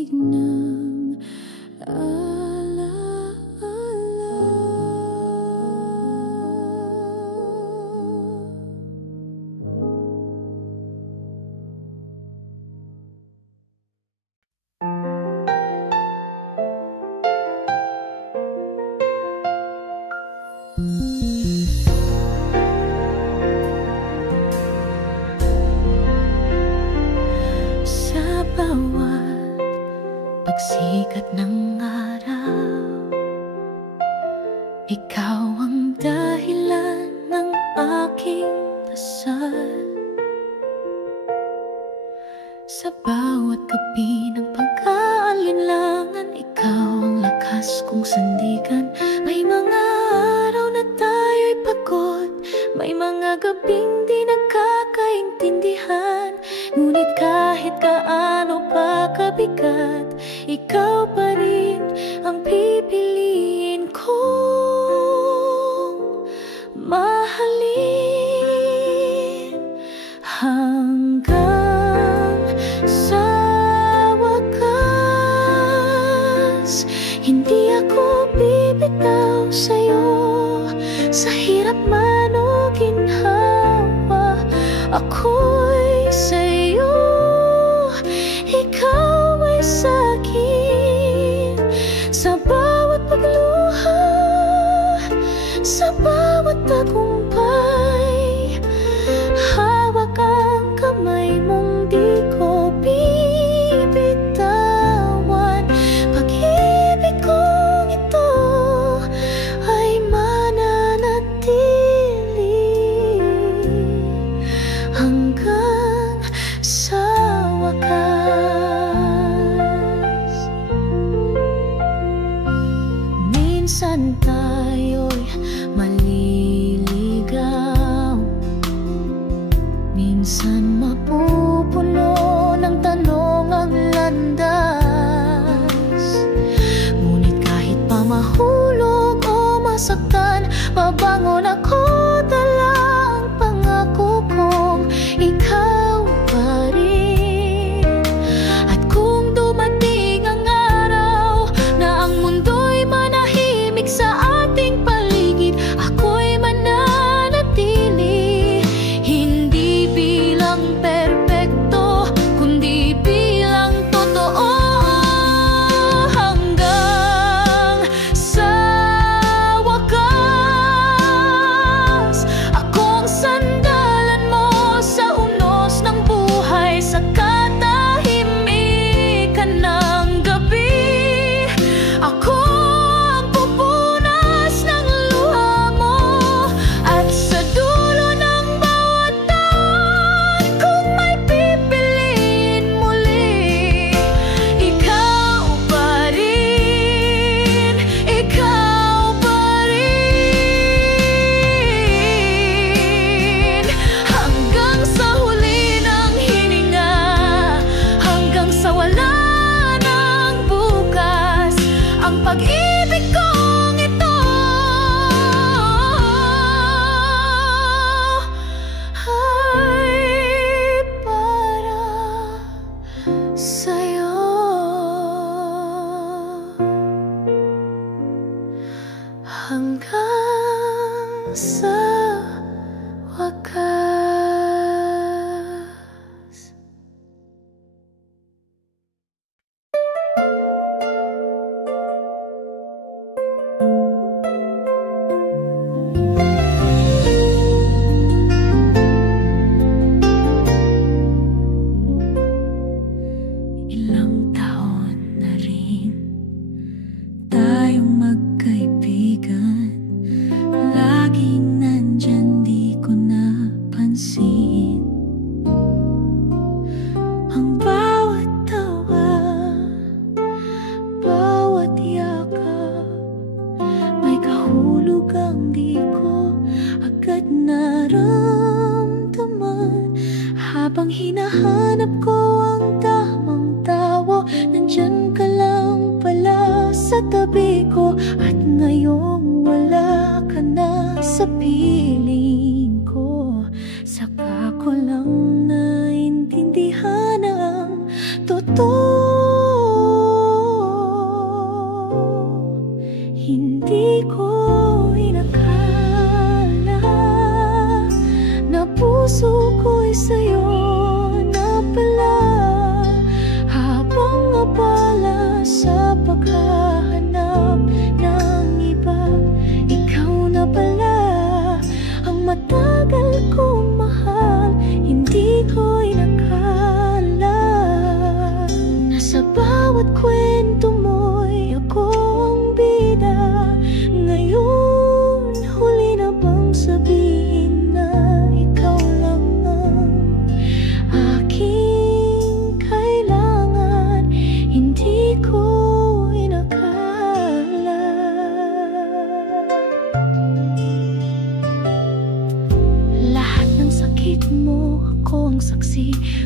pag-ibig ng alaala. Sa bawat pagsikat ng araw, ikaw ang dahilan ng aking dasal. Sa bawat gabi ng pag-aalinlangan, ikaw ang lakas kong sandigan. May mga araw na tayo'y pagod, may mga gabing di nagkakaintindihan. Ngunit kahit kaano pa kabigat, ikaw pa rin ang pipiliin kong mahalin hanggang sa wakas. Hindi ako bibitaw sa'yo, sa hirap man o ginhawa. Ako'y sa'yo, ikaw ay sa'kin. Sa bawat pagluha, sa bawat tagumpay, hawak ang kamay mong di ko bibitawan. Pag-ibig kong ito ay mananatili hanggang sa wakas. Minsan tayo'y maliligaw, minsan mapupuno ng tanong ang landas. Ngunit kahit pa mahulog o masaktan, babangon ako, dala ang pangako kong ikaw pa rin. At kung dumating ang araw na ang mundo'y manahimik sa ating paligid, ako'y mananatili, hindi bilang perpekto, kundi bilang totoo. Hanggang sa wakas, akong sandalan mo sa unos ng buhay, sa katahimikan ng gabi. Ako ang pupunas ng luha mo, at sa dulo ng bawat taon, kung may pipiliin muli, ikaw pa rin, ikaw pa rin. Hanggang sa huli ng hininga, hanggang sa wala ng bukas, ang pag-ibig kong ito ay para sa'yo. Hanggang sa wakas. Ilang taon na rin tayong magkaibigan, laging nandyan, di ko napansin ang bawat tawa, bawat yakap, may kahulugang di ko agad naramdaman. Habang hinahanap ko ang tamang tawo, nandyan ka lang pala sa tabi ko. At ngayong wala ka na sa piling ko, saka ko lang naintindihan ang totoo.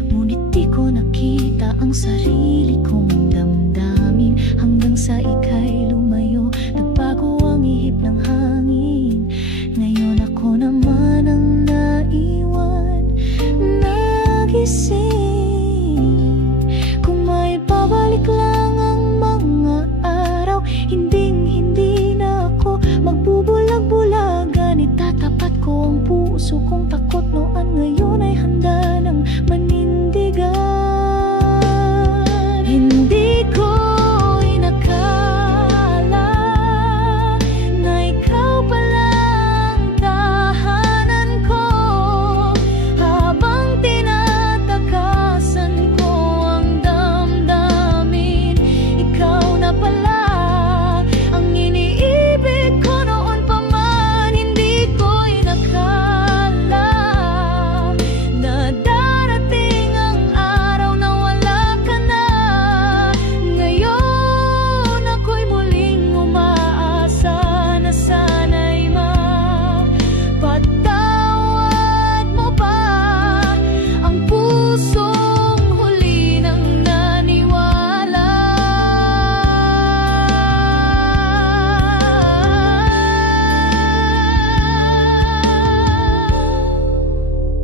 ngunit di ko nakita ang sarili kong damdamin. Hanggang sa ika'y lumayo, nagbago ang ihip ng hangin. Ngayon ako naman ang naiwan, nagising. Kung may babalik lang ang mga araw, hinding-hindi na ako magbubulag-bulagan. Itatapat ko ang puso kong takot noon, ngayon ay handa ng manindigan. Hindi ko inakala na ikaw palang tahanan ko. Habang tinatakasan ko ang damdamin, ikaw na pala ang iniibig ko noon pa man. Hindi ko inakala na darating ang araw na wala ka na. Ngayon ako'y muling umaasa na sana'y mapatawad mo pa ang pusong huli nang naniwala.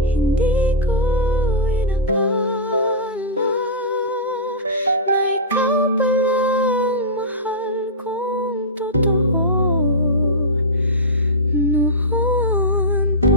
Hindi ko inakala na ikaw palang mahal kong totoo noon pa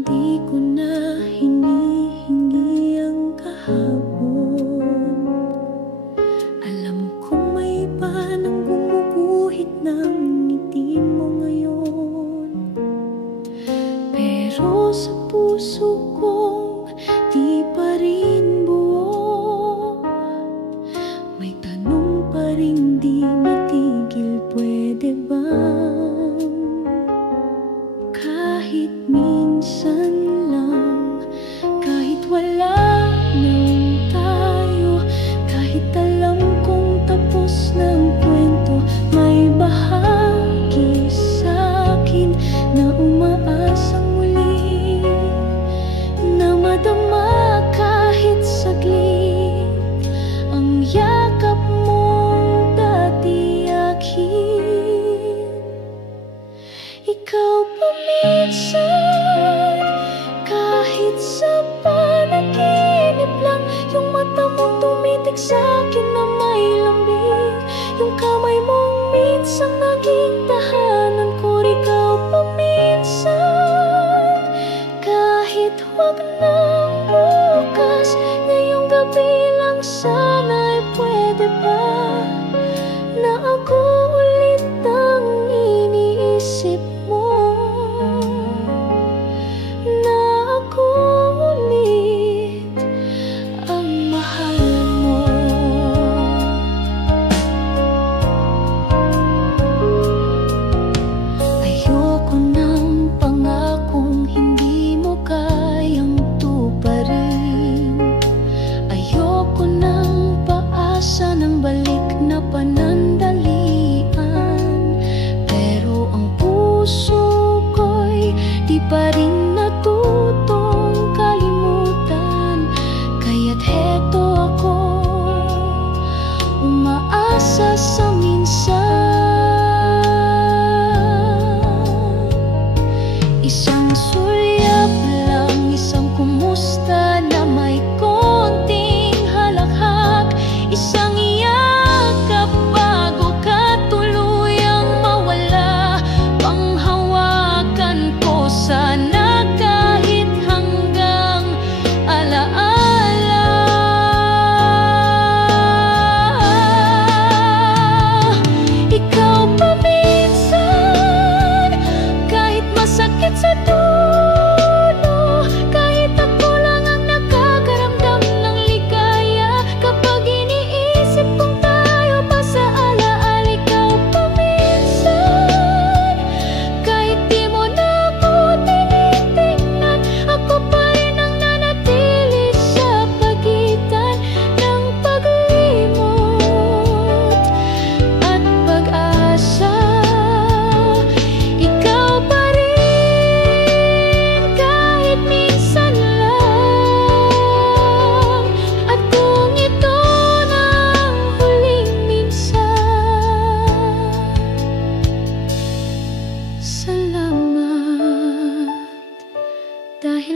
Di ko na hinihingi ang kahapon. Alam kong may iba nang gumuguhit ng ngiti mo ngayon. Pero sa puso kong di pa rin buo, may tanong pa rin di matigil. Pwede bang kahit minsan lang, kahit wala nang tayo, kahit alam kong tapos na ang kwento, may bahagi sa'kin na umaasang muli, na madama kahit saglit ang yakap mong dati akin. Ikaw pa minsan, kahit sa panaginip lang, yung mata mong tumitig sa'kin na may lambing, yung kamay mong minsan naging tahanan ko. Ikaw pa minsan, kahit wag nang bukas, ngayong gabi lang sana'y pwede ba na ako ulit ang iniisip mo, na ako ulit ang mahal mo. Ayoko ng pangakong hindi mo kayang tuparin.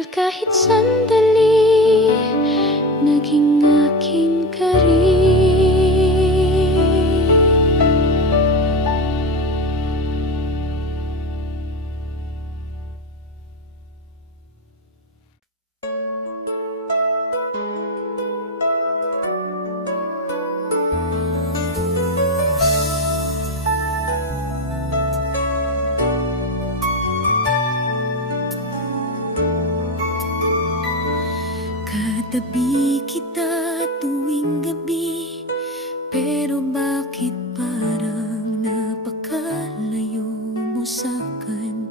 Dahil kahit sandali, naging akin ka rin. Katabi kita tuwing gabi, pero bakit parang napakalayo mo sa'kin?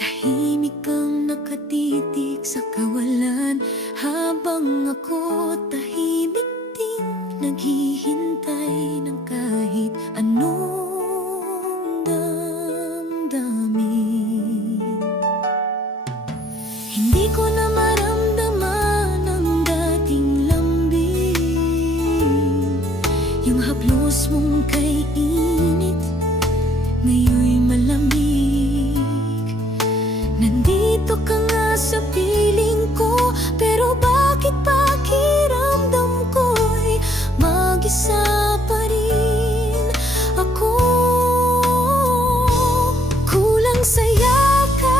Tahimik kang nakatitig sa kawalan, habang ako tahimik din naghihintay ng kahit anong damdamin. Hindi ko na maramdaman ang dating lambing, yung haplos mong kay init, ngayon'y malamig. Nandito ka nga sa piling ko, pero bakit pakiramdam ko'y mag-isa pa rin ako? Kulang sa yakap,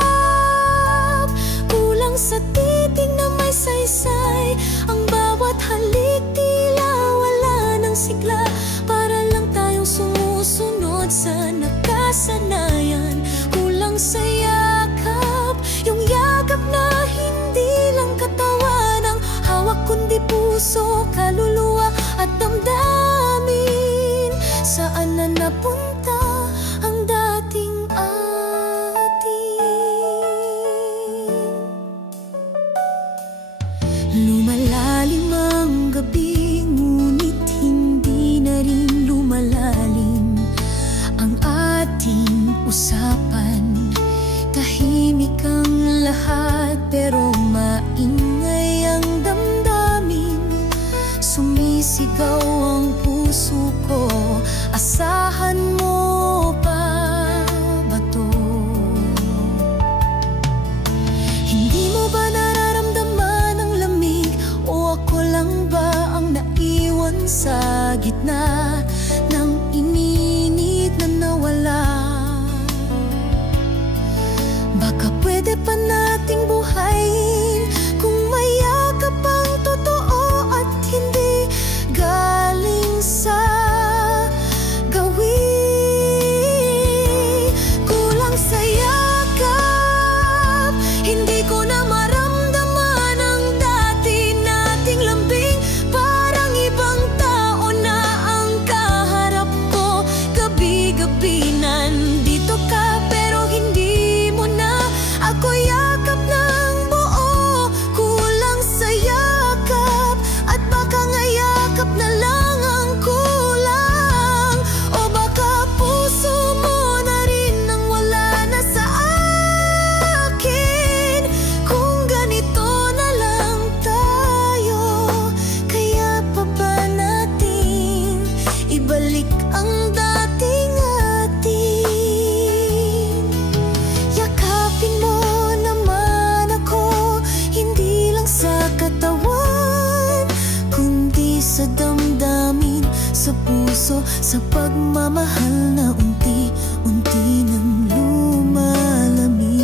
kulang sa titig na may saysay, ang bawat halik tila wala ng sigla, para lang tayong sumusunod sa nakasanayan. Kulang sa yakap, yung yakap na hindi lang katawan ang hawak, kundi puso, kaluluwa at damdamin. Saan na napunta ang dating atin? Lumalalim ang gabi, ngunit hindi na rin lumalalim ang ating usapan. Tahimik ang lahat, pero maingay ang damdamin. Sumisigaw ang puso ko, asahan mo pa ba to? Hindi mo ba nararamdaman ang lamig, o ako lang ba ang naiwan sa gitna ng ininit na nawala? Baka pwede pa nating buhayin kung mayakap ang totoo at hindi galing sa gawi. Kulang sa yakap, hindi ko na maramdaman ang dati nating lambing. Parang ibang tao na ang kaharap ko. Gabi-gabi nandito ka, pero hindi mo na ako yakap ng buo. Kulang sa yakap, at baka nga yakap na lang ang kulang, o baka puso mo na rin ang wala na sa akin. Kung ganito na lang tayo, kaya pa ba natin ibalik ang dating atin? Yakapin mo naman ako, hindi lang sa katawan, kundi sa damdamin, sa puso, sa pagmamahal na unti-unti nang lumalamig.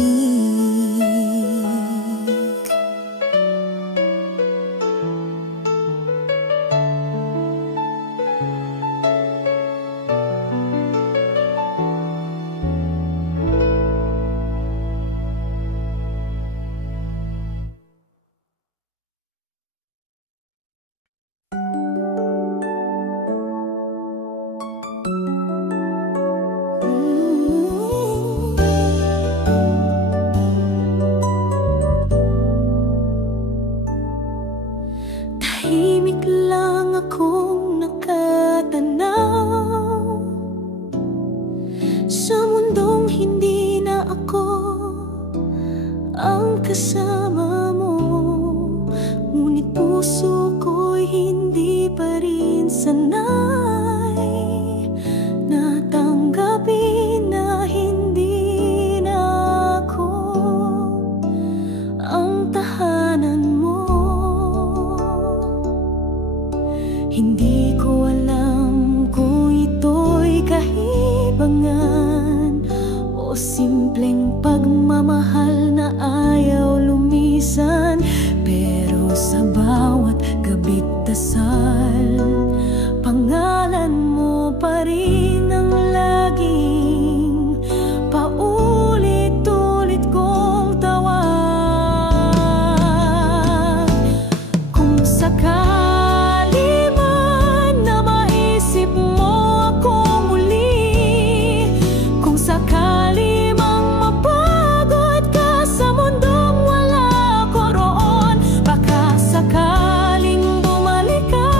Tahimik lang akong nakatanaw sa mundong hindi na ako ang kasama mo. Ngunit puso ko'y hindi pa rin sanay natanggapin na hindi na ako ang tahanan sa bawat gabi't dasal. Pangalan mo pa rin ang laging paulit-ulit kong tawag. Kung sakali man na maisip mo ako muli, kung sakali mang mapagod ka sa mundong wala ko roon, baka sakaling bumalik ka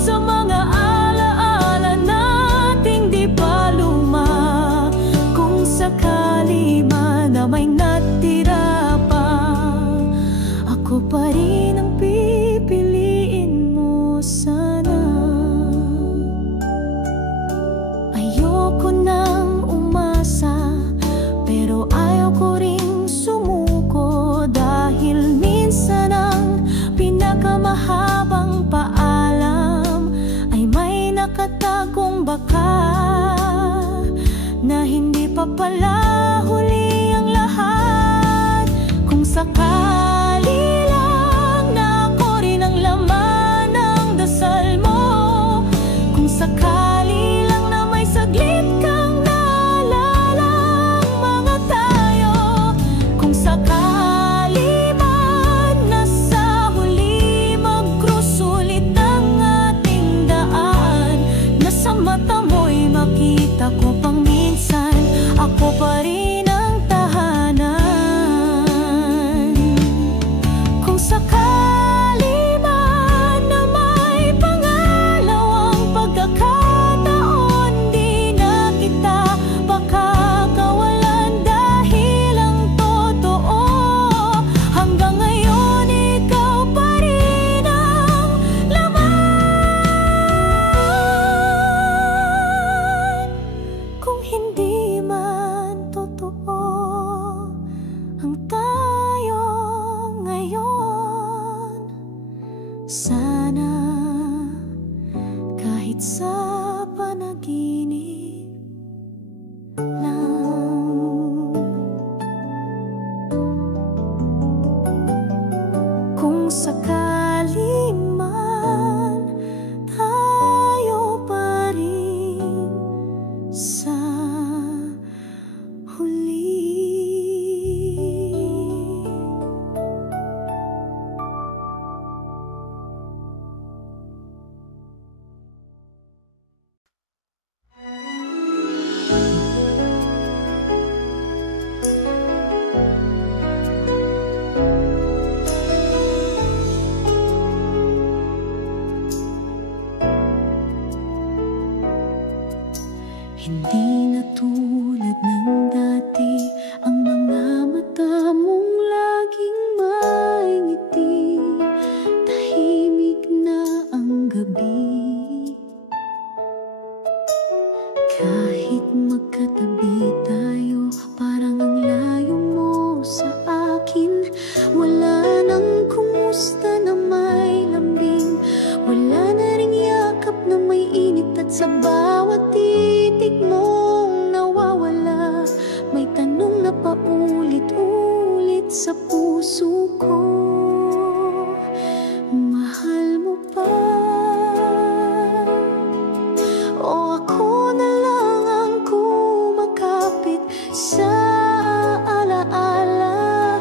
sa mga alaala nating di pa luma. Kung sakali man na may natira pa, ako pa rin ang pipiliin mo sana. Ayoko nang umasa, pero ayaw ko ring sumuko, dahil minsan ang pinakamahabang paalam ay may nakatagong baka na hindi pa pala huli ang lahat. Kung sakali lang na ako rin ang laman ng dasal mo, kung sakali lang na may saglit kang naalalang mga tayo, kung sakali man na sa huli mag-cross ulit ang ating daan, na sa mata mo'y makita ko pang minsan ako pa rin ang tahanan. Kung sakali man na may pangalawang pagkakataon, di na kita pakakawalan dahil ang totoo, hanggang ngayon ikaw pa rin ang laman. Kung hindi man totoo ang tayo ngayon, sana kahit sa panaginip lang. Kung sakali man tayo pa rin sa huli. Hindi na tulad ng dati ang mga mata mong laging may ngiti. Tahimik na ang gabi, kahit magkatabi tayo, parang ang layo mo sa akin. Wala nang kumusta na may lambing, wala na ring yakap na may init, at sa bawat titig mong nawawala, may tanong na paulit-ulit sa puso ko. Mahal mo pa? O ako na lang ang kumakapit sa alaala?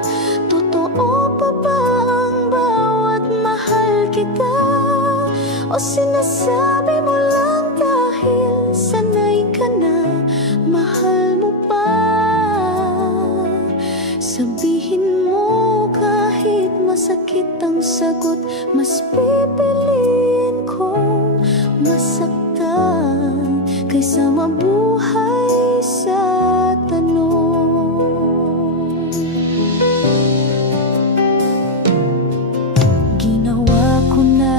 Totoo pa ba ang bawat mahal kita? O sinasabi mo lang dahil sanay ka na? Mahal mo pa? Sabihin mo kahit masakit ang sagot, mas pipiliin kong masaktan kaysa mabuhay sa tanong. Ginawa ko na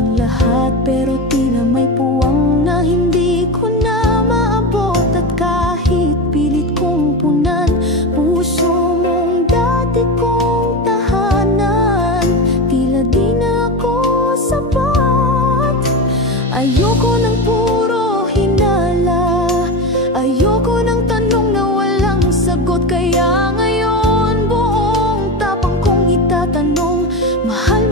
ang lahat, pero tila may puwang na hindi ko na maabot. At kahit pilit kong punan puso mong dati kong tahanan, tila di na ako sapat. Ayoko ng puro hinala, ayoko ng tanong na walang sagot. Kaya ngayon buong tapang kong itatanong, mahal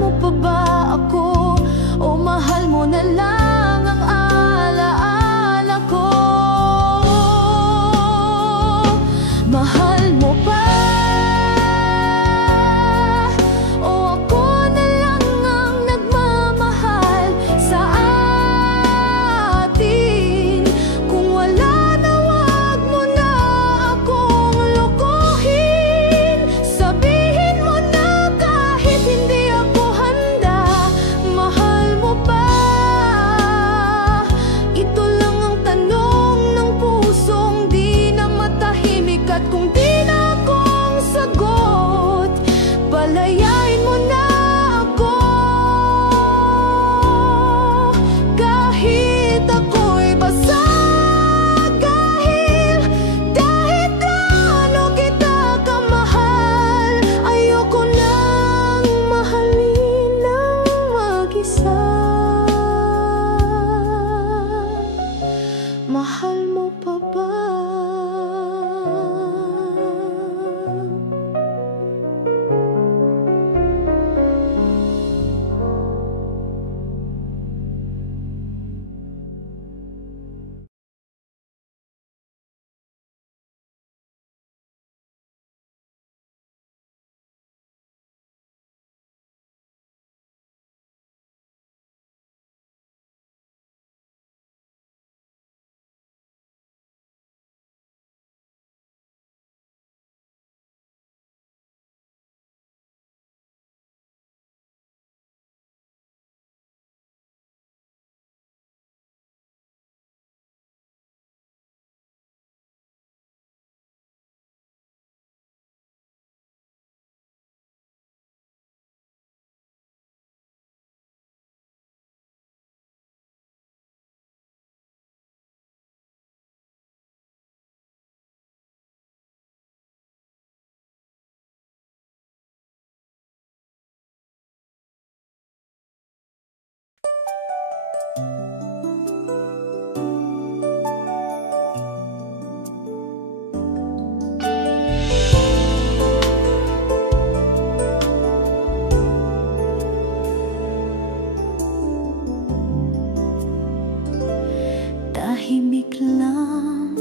Tahimik lang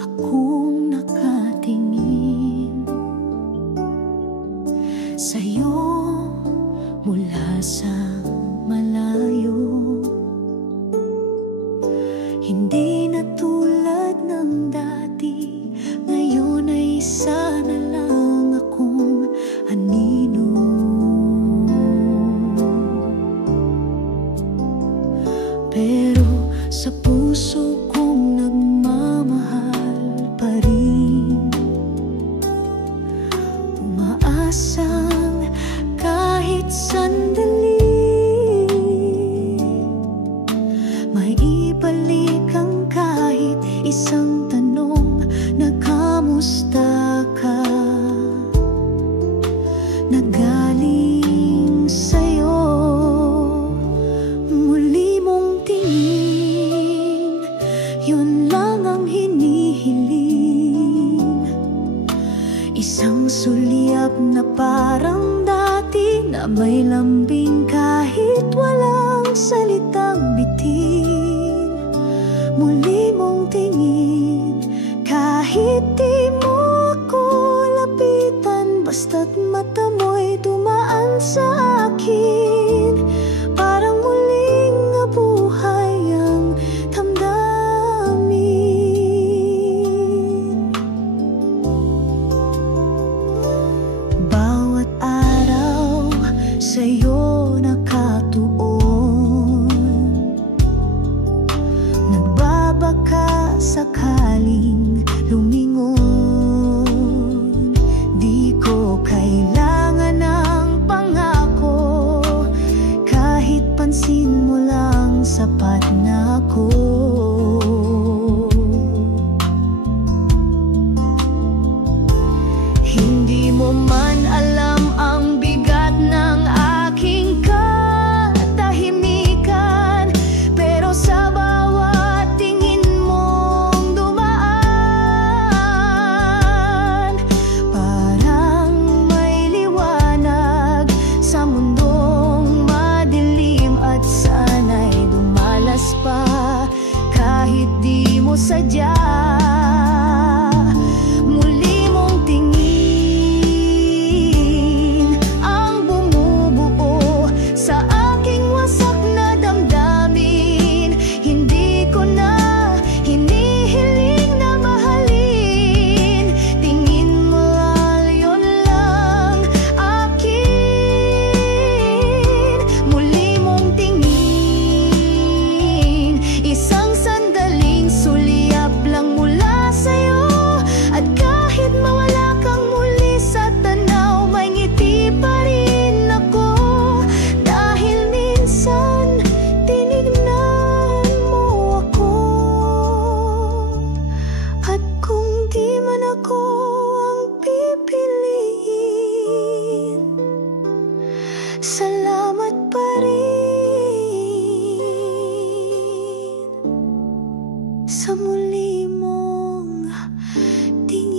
akong nakatingin sa'yo mula sa malayo. Hindi na tulad ng dati, ngayon ay isa na lang akong anino. Pero sa puso kong nagmamahal pa rin, umaasang kahit sandali may ibalik ang kahit isang tanong na kamusta ka, na galing sa'yo. Muli mong tingin, yun lang ang hinihiling. Isang sulyap na parang dati, na may lambing kahit walang salitang bitin. Muli mong tingin, kahit di mo ako lapitan, basta't mata mo'y dumaan sa akin. Parang muling nabuhay ang damdamin. Bawat araw sa'yo nakatuon, nagbabaka sakaling lumingon. Di ko kailangan ng pangako, kahit pansin mo lang sapat na ako. Hindi mo man alam ang bigat ng aking katahimikan, pero sa bawat tingin mong dumaan, parang may liwanag sa mundong madilim. At sana'y dumalas pa kahit di mo sadya. Muli mong tingin ang bumubuo sa aking wasak na damdamin. Hindi ko na hinihiling na mahalin, tingin mo yun lang akin. Muli mong tingin, isang sandaling sulyap lang mula sa'yo. At kahit mawala kang muli sa tanaw, may ngiti pa rin ako. Dahil minsan tinignan mo ako, at kung di man ako ang pipiliin, salamat pa rin sa muli mong tingin.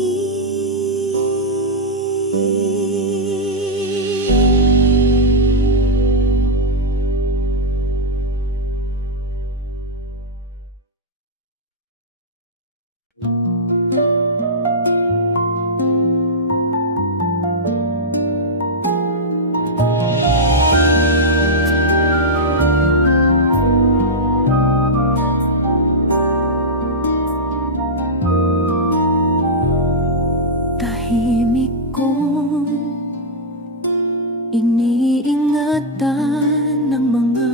Tahimik kong iniingatan ng mga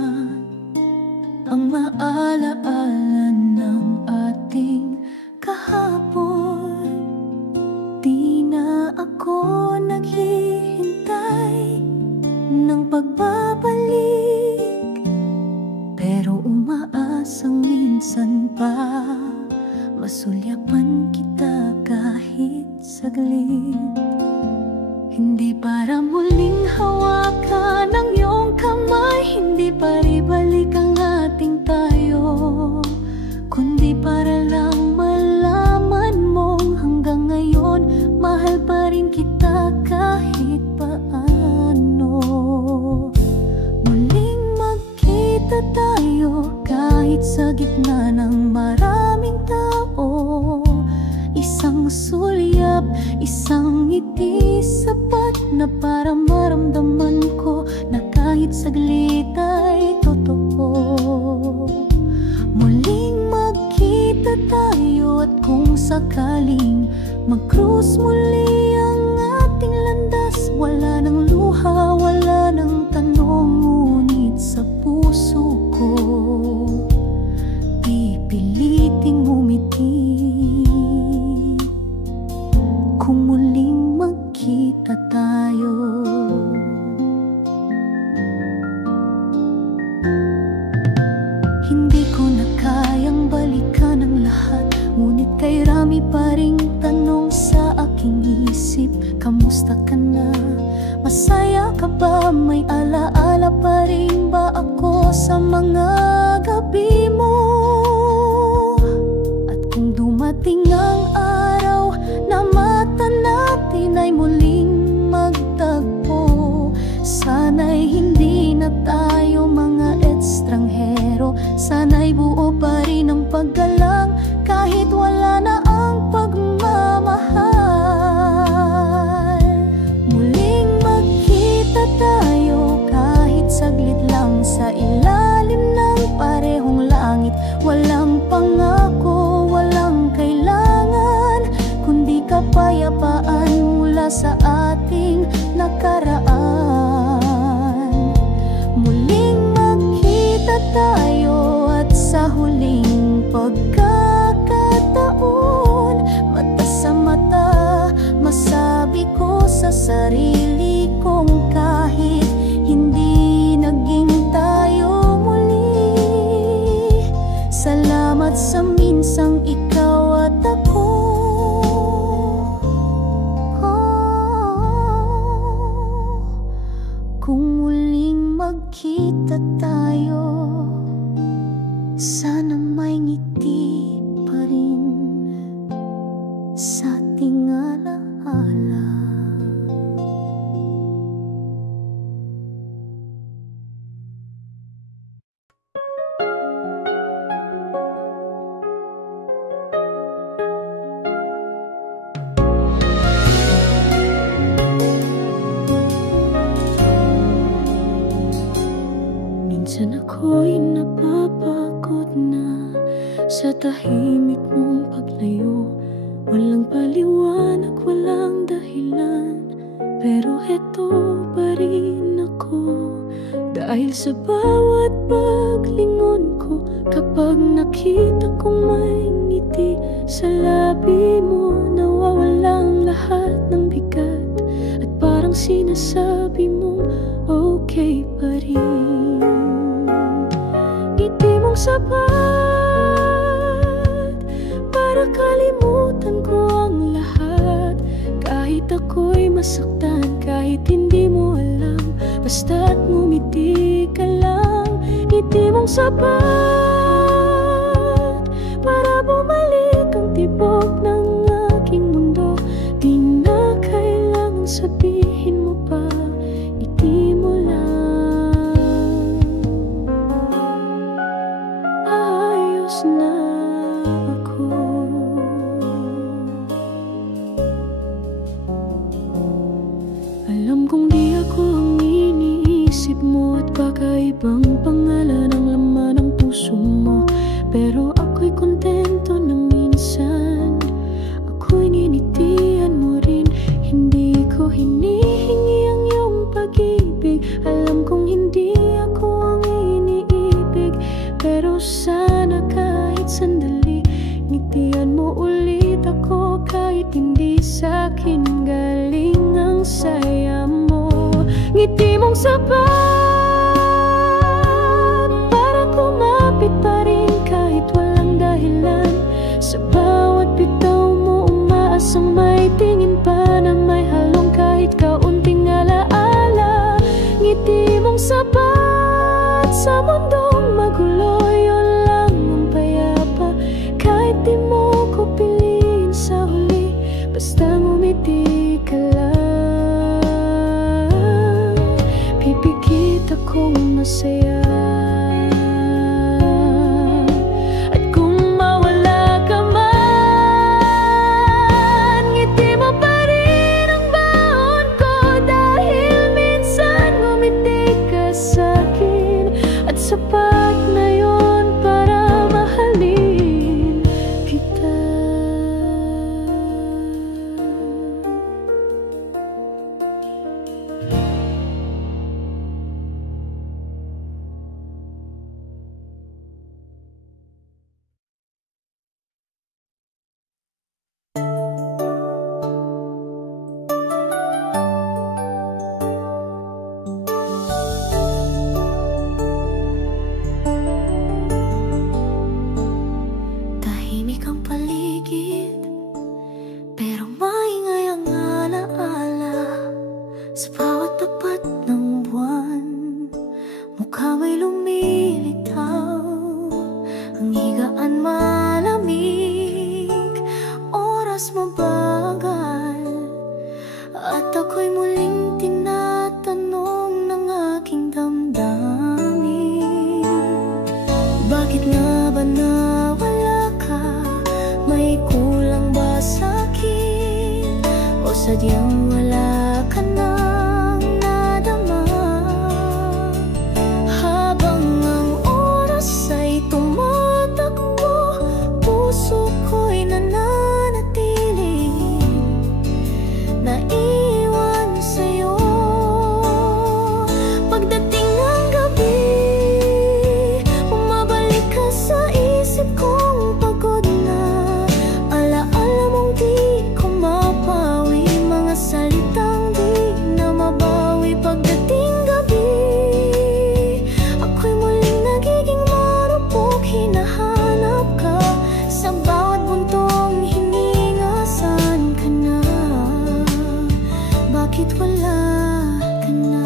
ang maalaala ng ating kahapon. Di na ako naghihintay ng pagbabalik, pero umaasang minsan pa masulyapan kita kahit saglit. Hindi para muling hawakan ang iyong kamay, hindi para ibalik ang ating Kay rami pa ring tanong sa aking isip. Kamusta ka na? Masaya ka ba? May alaala pa rin ba ako sa mga gabi mo? At kung dumating ang araw na mata natin ay muling magtagpo, sana'y hindi na tayo mga estranghero. Sana'y buo pa rin ang paggalang kahit wala na ang pagmamahal. Muling magkita tayo kahit saglit lang sa ilalim ng parehong langit. Walang pangako, walang kailangan, kundi kapayapaan mula sa ating nakaraan. Muling magkita tayo at sa huling pagkakataon, mata sa mata, masabi ko sa sarili kong kahit hindi naging tayo muli, salamat sa minsang ikaw at ako. Kung muling magkita tayo, sana may ngiti pa rin sa ating alaala. Minsan ako'y napapagod na sa tahimik mong paglayo. Walang paliwanag, walang dahilan, pero heto pa rin ako. Dahil sa bawat paglingon ko, kapag nakita kong may ngiti sa labi mo, nawawalang lahat ng bigat, at parang sinasabi mong okay pa rin. Ngiti mong sapat para kalimutan ko ang lahat. Kahit ako'y masaktan, kahit hindi mo alam, basta't ngumiti ka lang. Ngiti mong sapat para bumalik ang tibok ng aking mundo. Di na kailangang sabihin mo pa, ngiti mo lang. Ayos na ako. Alam kong di ako ang iniisip mo, at baka ibang pangalan ang laman ng puso mo, pero ako'y kontento na minsan ako'y ninitian mo rin. Hindi ko hinihingi ang iyong pag-ibig, alam kong hindi ako ang iniibig, pero sana kahit sandali ngitian mo ulit ako. Kahit hindi sa'kin galing ang saya mo, ngiti mong sapat para kumapit pa rin kahit walang dahilan. Sa bawat bitaw mo umaasang may tingin pa na may halong kahit kaunting alaala. Ngiti mong sapat sa mundong magulo, yun lang ang payapa. Kahit di mo ko piliin sa huli, basta ngumiti ka lang. Pipikit akong masaya. At kung mawala ka man, ngiti mo pa rin ang baon ko. Dahil minsan ngumiti ka sa'kin, at sapat na yun para mahalin kita. sadyang wala ka nang nadama. Habang ang oras ay tumatakbo, puso ko'y nananatili, naiwan sa'yo. Pagdating ng gabi, bumabalik ka sa isip kong pagod na. Alaala mong di ko mapawi, mga salitang di na mabawi. Pagdating gabi, ako'y muling nagiging marupok, hinahanap ka sa bawat buntong hininga. Saan ka na? Bakit wala ka na?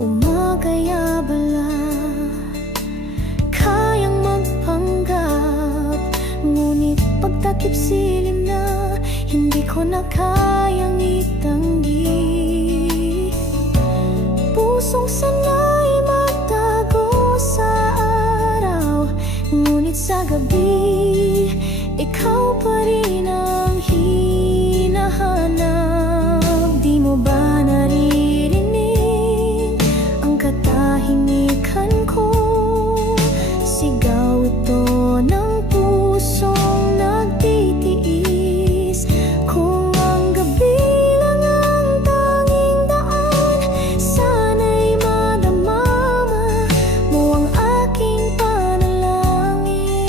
Umagaya bala, kayang magpanggap, ngunit pagtakip silim na, hindi ko na kayang itanggi. Pusong sana'y magtago sa araw, ngunit sa gabi, ikaw pa rin ang hinahanap. Di mo ba naririnig ang katahimikan ko? Sigaw ito ng pusong nagtitiis. Kung ang gabi lang ang tanging daan, sana'y madama mo ang aking panalangin.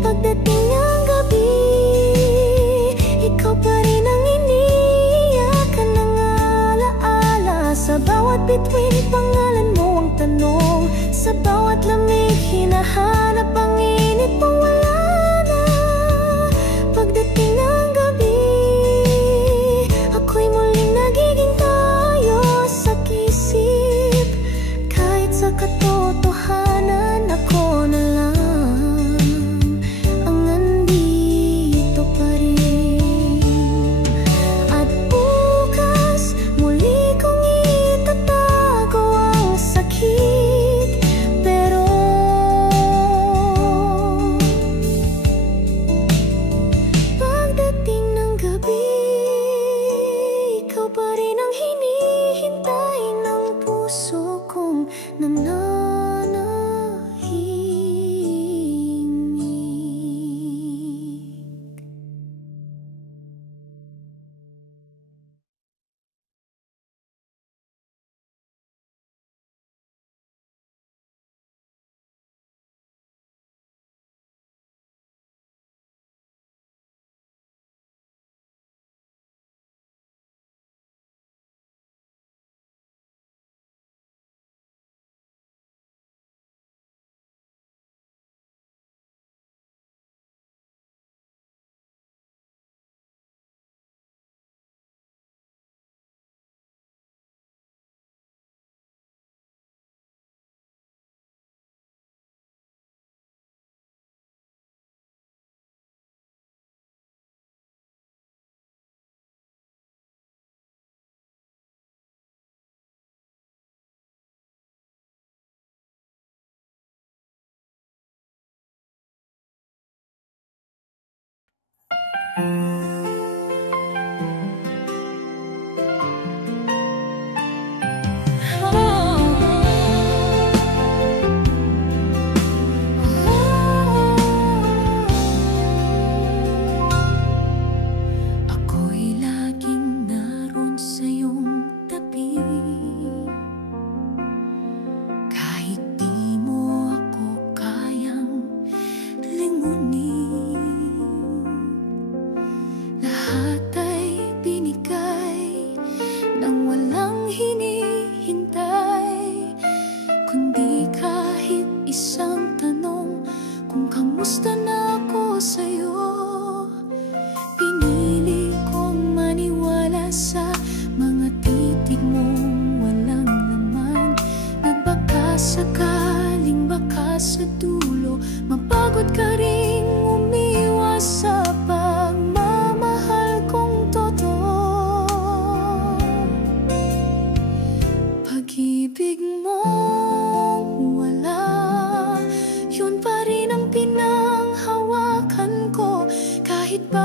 Pagdating ng gabi, ikaw pa rin ang iniiyakan ng alaala. Sa bawat bituin, pangalan mo ang tanong. Sa bawat lamig, hinahanap ang init mo, wala na. Pagdating ng gabi, ako'y muling nagiging tayo sa isip. Kahit sa katotohanan, ako na lang ang nandito pa rin. At bukas, muli kong itatago ang sakit. Pero pagdating ng gabi, ikaw pa rin ang hinihintay ng puso kong nananahimik. Ako'y laging naroon sa iyong tabi, kahit di mo ako kayang lingunin.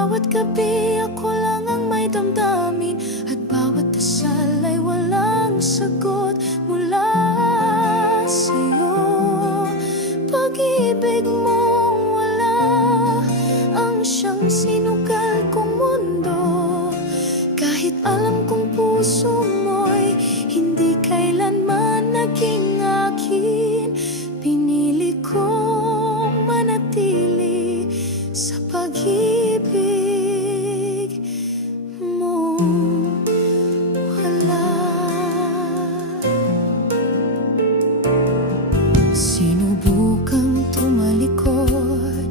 bawat gabi ako lang ang may damdamin, at bawat dasal ay walang sagot mula sa'yo. Pag-ibig mong wala ang siyang sinugal kong mundo, kahit alam kong puso mo'y hindi kailanman naging akin. Pinili kong manatili sa pag-ibig mong wala. Sinubukang tumalikod,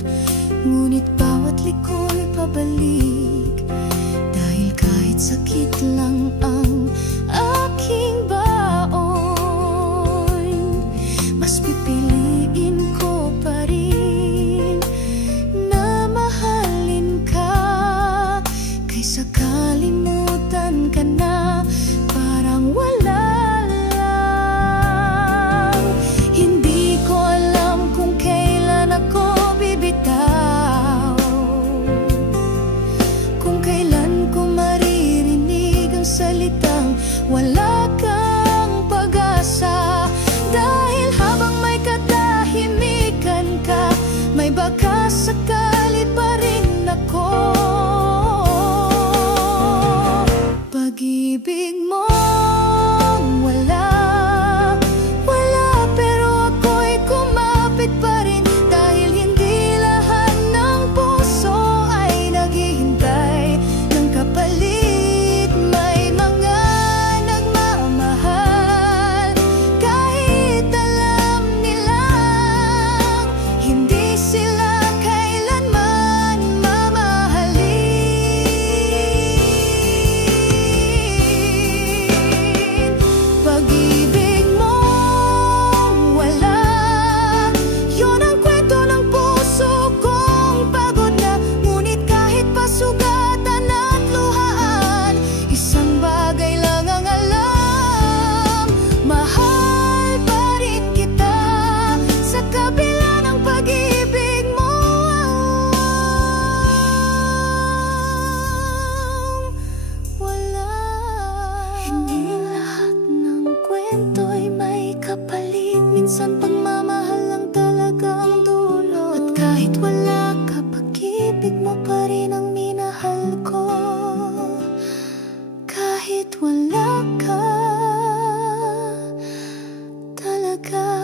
ngunit bawat liko'y pabalik, dahil kahit sakit lang ang aking baon, mas pipiliin ko pa rin na mahalin ka, kaysa kalimutan ka na parang wala lang. Hindi ko alam kung kailan ako bibitaw, kung kailan ko maririnig ang salitang wala kang pag-asa, dahil habang may katahimikan ka, may baka sakali pa rin ako. Pag-ibig mong wala, wala, pero ako'y kumapit pa rin, dahil hindi lahat ng puso ay naghihintay ng kapalit. May mga nagmamahal kahit alam nilang hindi sila kailanman mamahalin. Pag-ibig mong wala, yun ang kwento ng puso kong pagod na. Ngunit kahit pasugatan at luhaan, isang bagay lang ang alam: mahal pa rin kita sa kabila ng pag-ibig mo wala. Hindi lahat ng kwento'y may kapalit, minsan pagmamahal lang talaga ang dulo. At kahit wala ka, pag-ibig mo pa rin ang minahal ko, kahit wala ka talaga.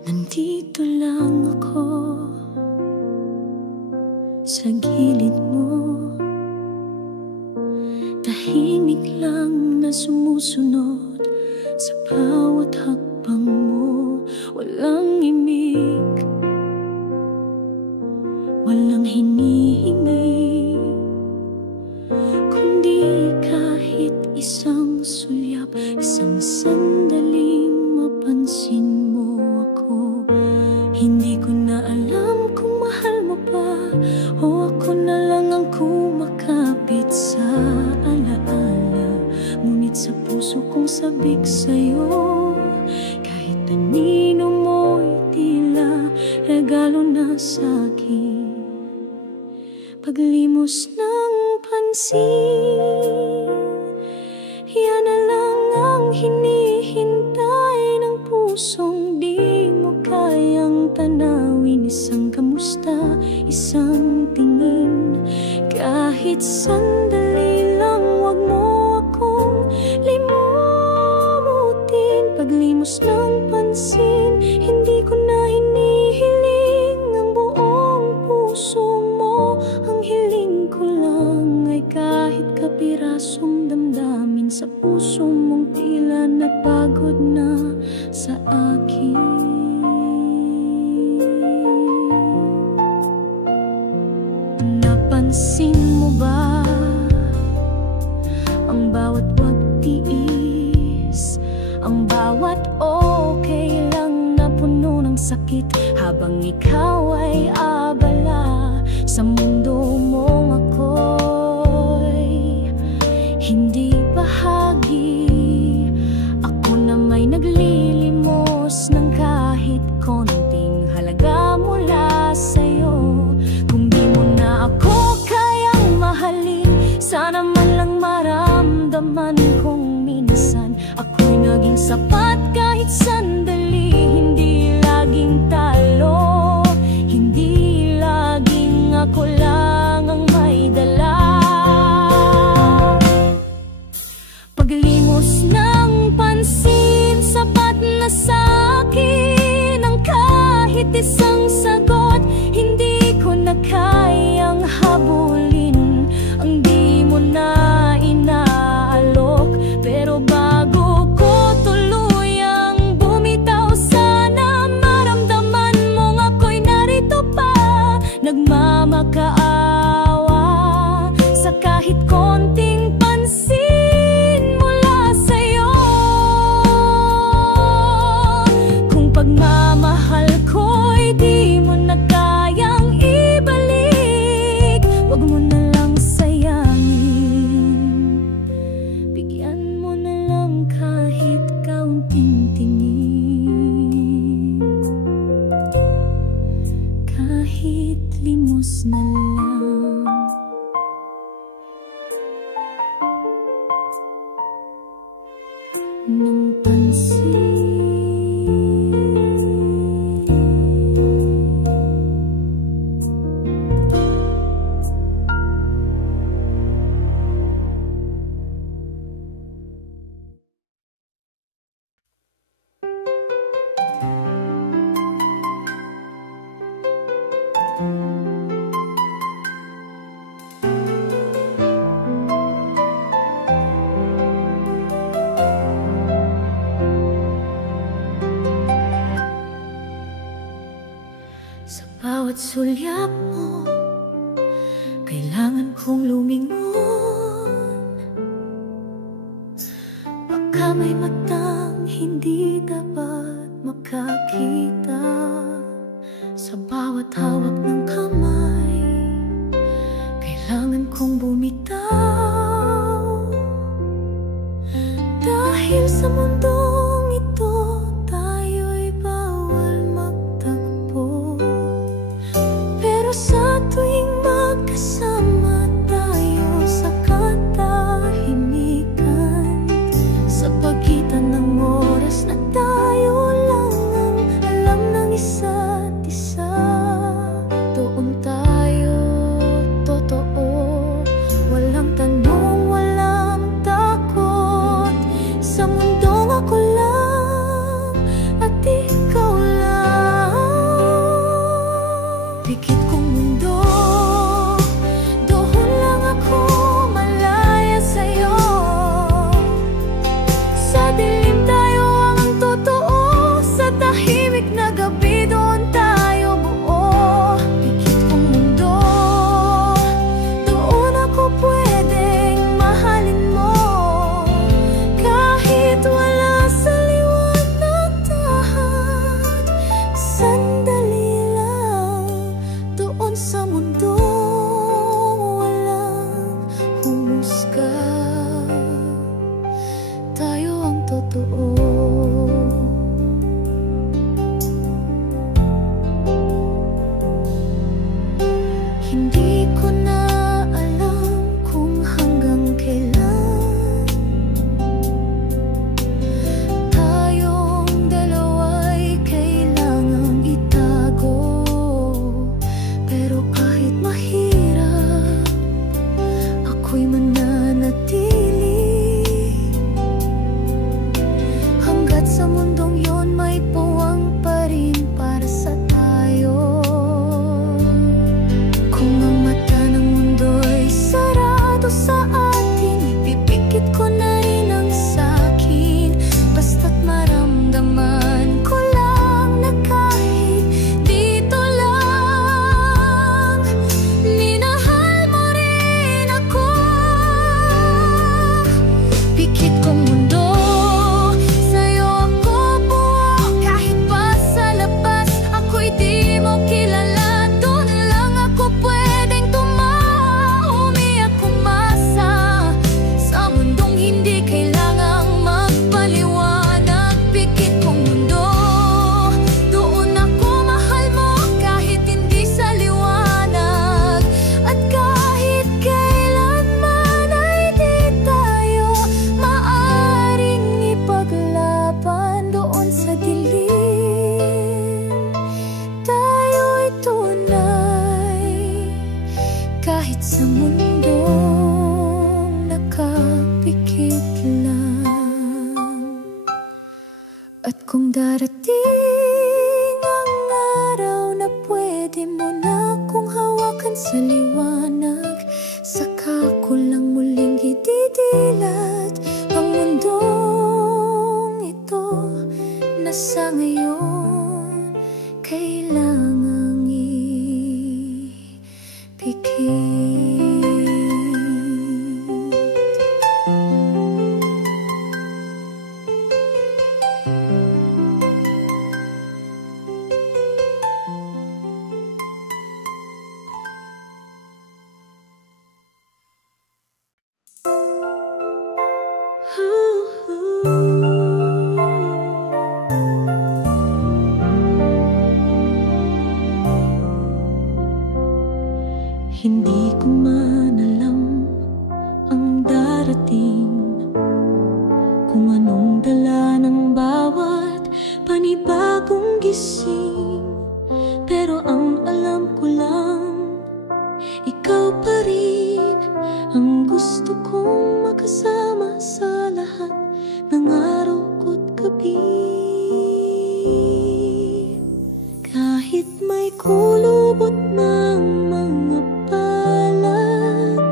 Nandito lang ako sa gilid mo, tahimik lang na sumusunod sa bawat hakbang mo. Walang imig, walang hinihingi, kundi kahit isang sulyap, isang sandaling mapansin mo ako. Hindi ko na alam kung mahal mo pa, o ako na lang ang kumakapit sa alaala. Ngunit sa puso kong sabik sa'yo, kahit anino mo'y tila regalo na sa'kin. Paglimos ng pansin, yan na lang ang hinihintay ng pusong di mo kayang tanawin. Isang kamusta, isang tingin, kahit sandali lang, wag mo akong limutin. Paglimos ng pansin, hindi ko na hinihiling ang buong puso mo. Ang hiling ko lang ay kahit kapirasong damdamin sa puso mong tila napagod na sa akin. Napansin mo ba sakit habang ikaw ay abala sa mundo mong ako'y hindi bahagi. Ako na may naglilimos ng kahit konting halaga mula sa'yo. Kung di mo na ako kayang mahalin, sana man lang maramdaman kong minsan ako'y naging sapat kahit sandali. Hindi laging talo, hindi laging ako lang ang may dala. Paglimos ng pansin, sapat na sa'kin ang kahit isang sagot. Hindi ko na kayang habulin ang di mo na inaalok. Pero bago ko tuluyang bumitaw, sana maramdaman mong ako'y narito pa, nagmamakaawa sa kahit konting pansin mula sa'yo. Kung pagmamahal ko'y di mo na kayang ibalik, wag mo na lang sayangin. Bigyan mo na lang kahit kaunting tingin, kahit limos na lang ng pansin. Sa bawat sulyap mo, kailangan kong lumingon. Baka may matang hindi dapat makakita. Sa bawat hawak ng kamay, kailangan kong bumitaw. Dahil sa mundong ito, tayo'y bawal magtagpo. Pero sa tuwing magkasama tayo sa katahimikan, sa pagitan ng oras na tayo lang ang alam ng isa't isa, doon tayo totoo, walang tanong, walang takot. Sa mundong ako lang at ikaw lang, pikit kong mundo, doon lang ako malaya sa'yo. Sa dilim tayo ang totoo, sa tahimik na gabi doon tayo buo. Pikit kong mundo, doon ako pwedeng mahalin mo, kahit wala sa liwanag tahan. Sandali lang, doon sa mundo walang humusga, tayo ang totoo. darating ang araw na pwede mo na kong hawakan sa liwanag. Saka ko lang muling ididilat ang mundong ito na sa ngayon kailangang ipikit. Hindi ko man alam ang darating, kung anong dala ng bawat panibagong gising. Pero ang alam ko lang, ikaw pa rin ang gusto kong makasama sa lahat ng araw ko't gabi. Kahit may kulubot ng mga palad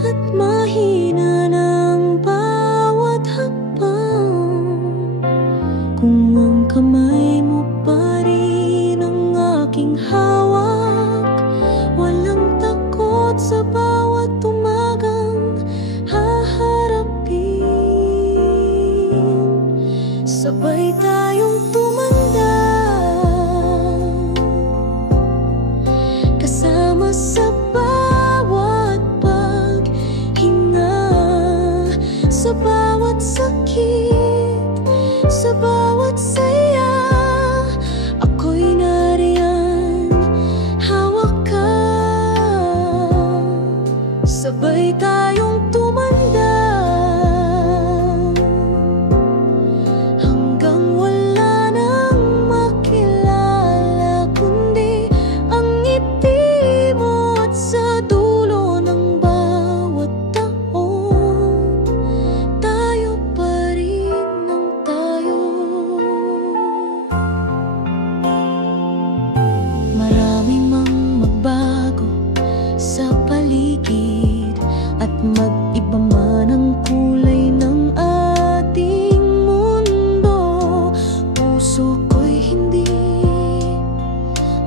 at mahina ng bawat hakbang, kung ang kamay mo pa rin ang aking hawak, walang takot sa bawat umagang haharapin. Sabay tayong tumanda, kasama sa bawat paghinga, sa bawat sakit, sa bawat saya. Ako'y nariyan, hawak ka. Sabay tayong tumanda hanggang wala nang makilala kundi ang ngiti mo. At sa dulo ng bawat taon, tayo pa rin ang tayo. Marami mang magbago sa paligid at mag-iba man ang kulay ng ating mundo, puso ko'y hindi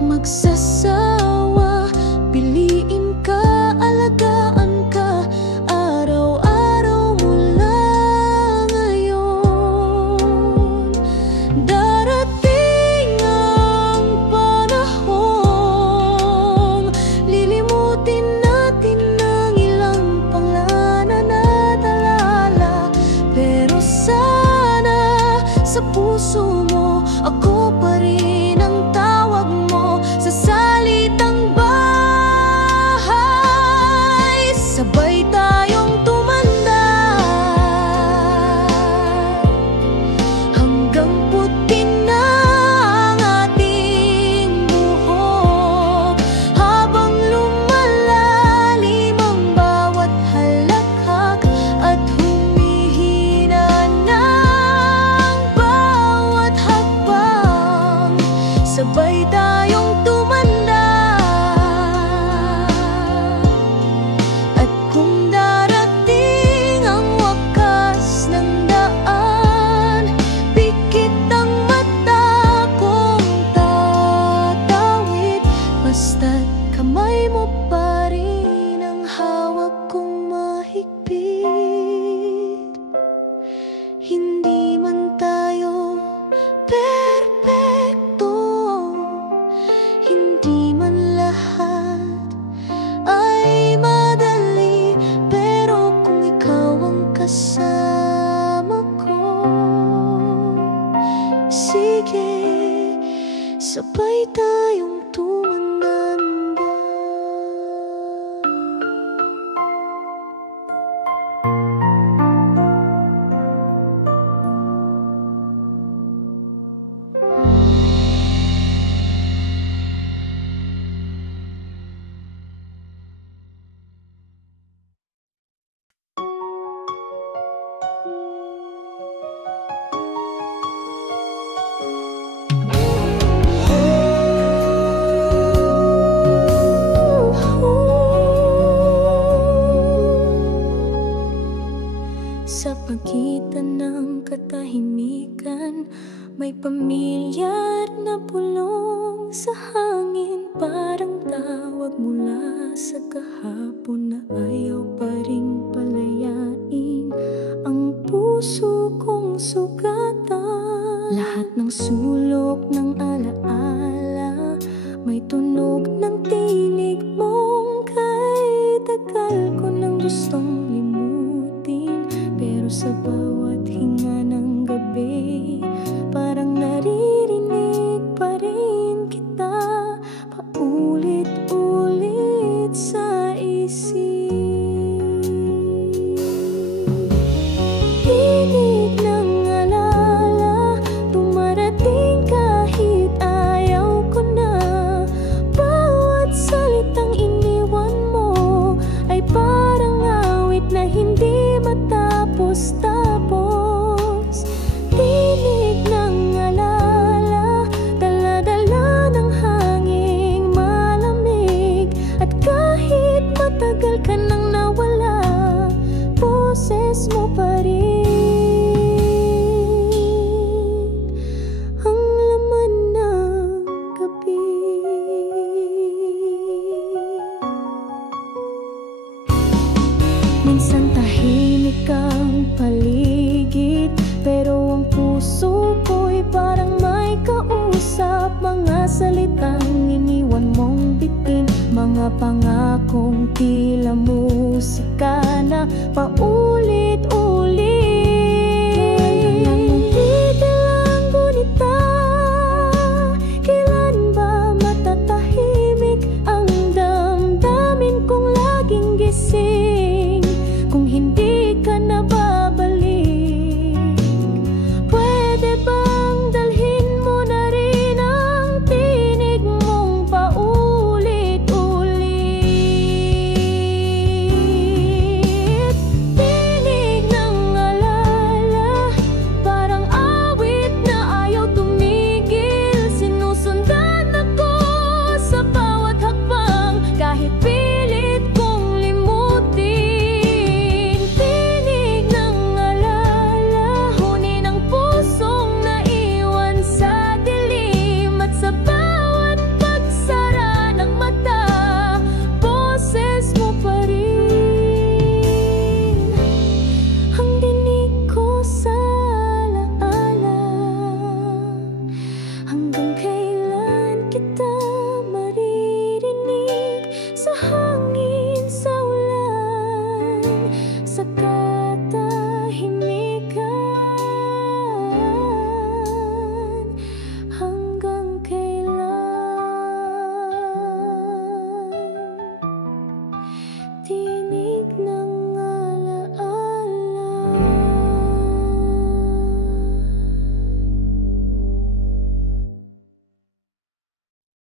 magsasawa. Piliin ka, alagaan ka, araw-araw mula ngayon. Darating ang panahon, lilimutin natin ang ilang panglanan at alaala. Pero sana sa puso mo, ako pa rin ang tawag mo sa salitang bahay. Sabay tayong tumanda hanggang puti na ang ating buhok, habang lumalalim ang bawat halakhak at humihina ng bawat hakbang. Sabay tayong tumanda, at kung darating ang wakas ng daan, pikit ang mata kong tatawid. Basta't kamay mo pa rin ang hawak kong mahigpit. Hindi man tayo perpekto, hindi man lahat ay madali, pero kung ikaw ang kasama ko, sige, sabay tayong tumanda. napulong sa hangin, parang tawag mula sa kahapon na ayaw pa ring palayain ang puso kong sugatan. Lahat ng sulok ng alaala, may tunog ng tinig mong kay tagal ko nang gustong limutin. Pero sa bawat hinga ng gabi, parang naririnig pa rin kita, paulit-ulit sa isip. Tinig ng alala, dumarating kahit ayaw ko na. Bawat salitang iniwan mo ay parang awit na hindi matapos-tapos. Tinig ng alala, dala-dala ng hanging malamig. At kahit matagal ka nang nawala, boses mo pa rin ang laman ng gabi. Minsan tahimik ang paligid, pero ang puso ko'y parang may kausap. Mga salitang iniwan mong bitin, mga pangakong tila musika na paulit-ulit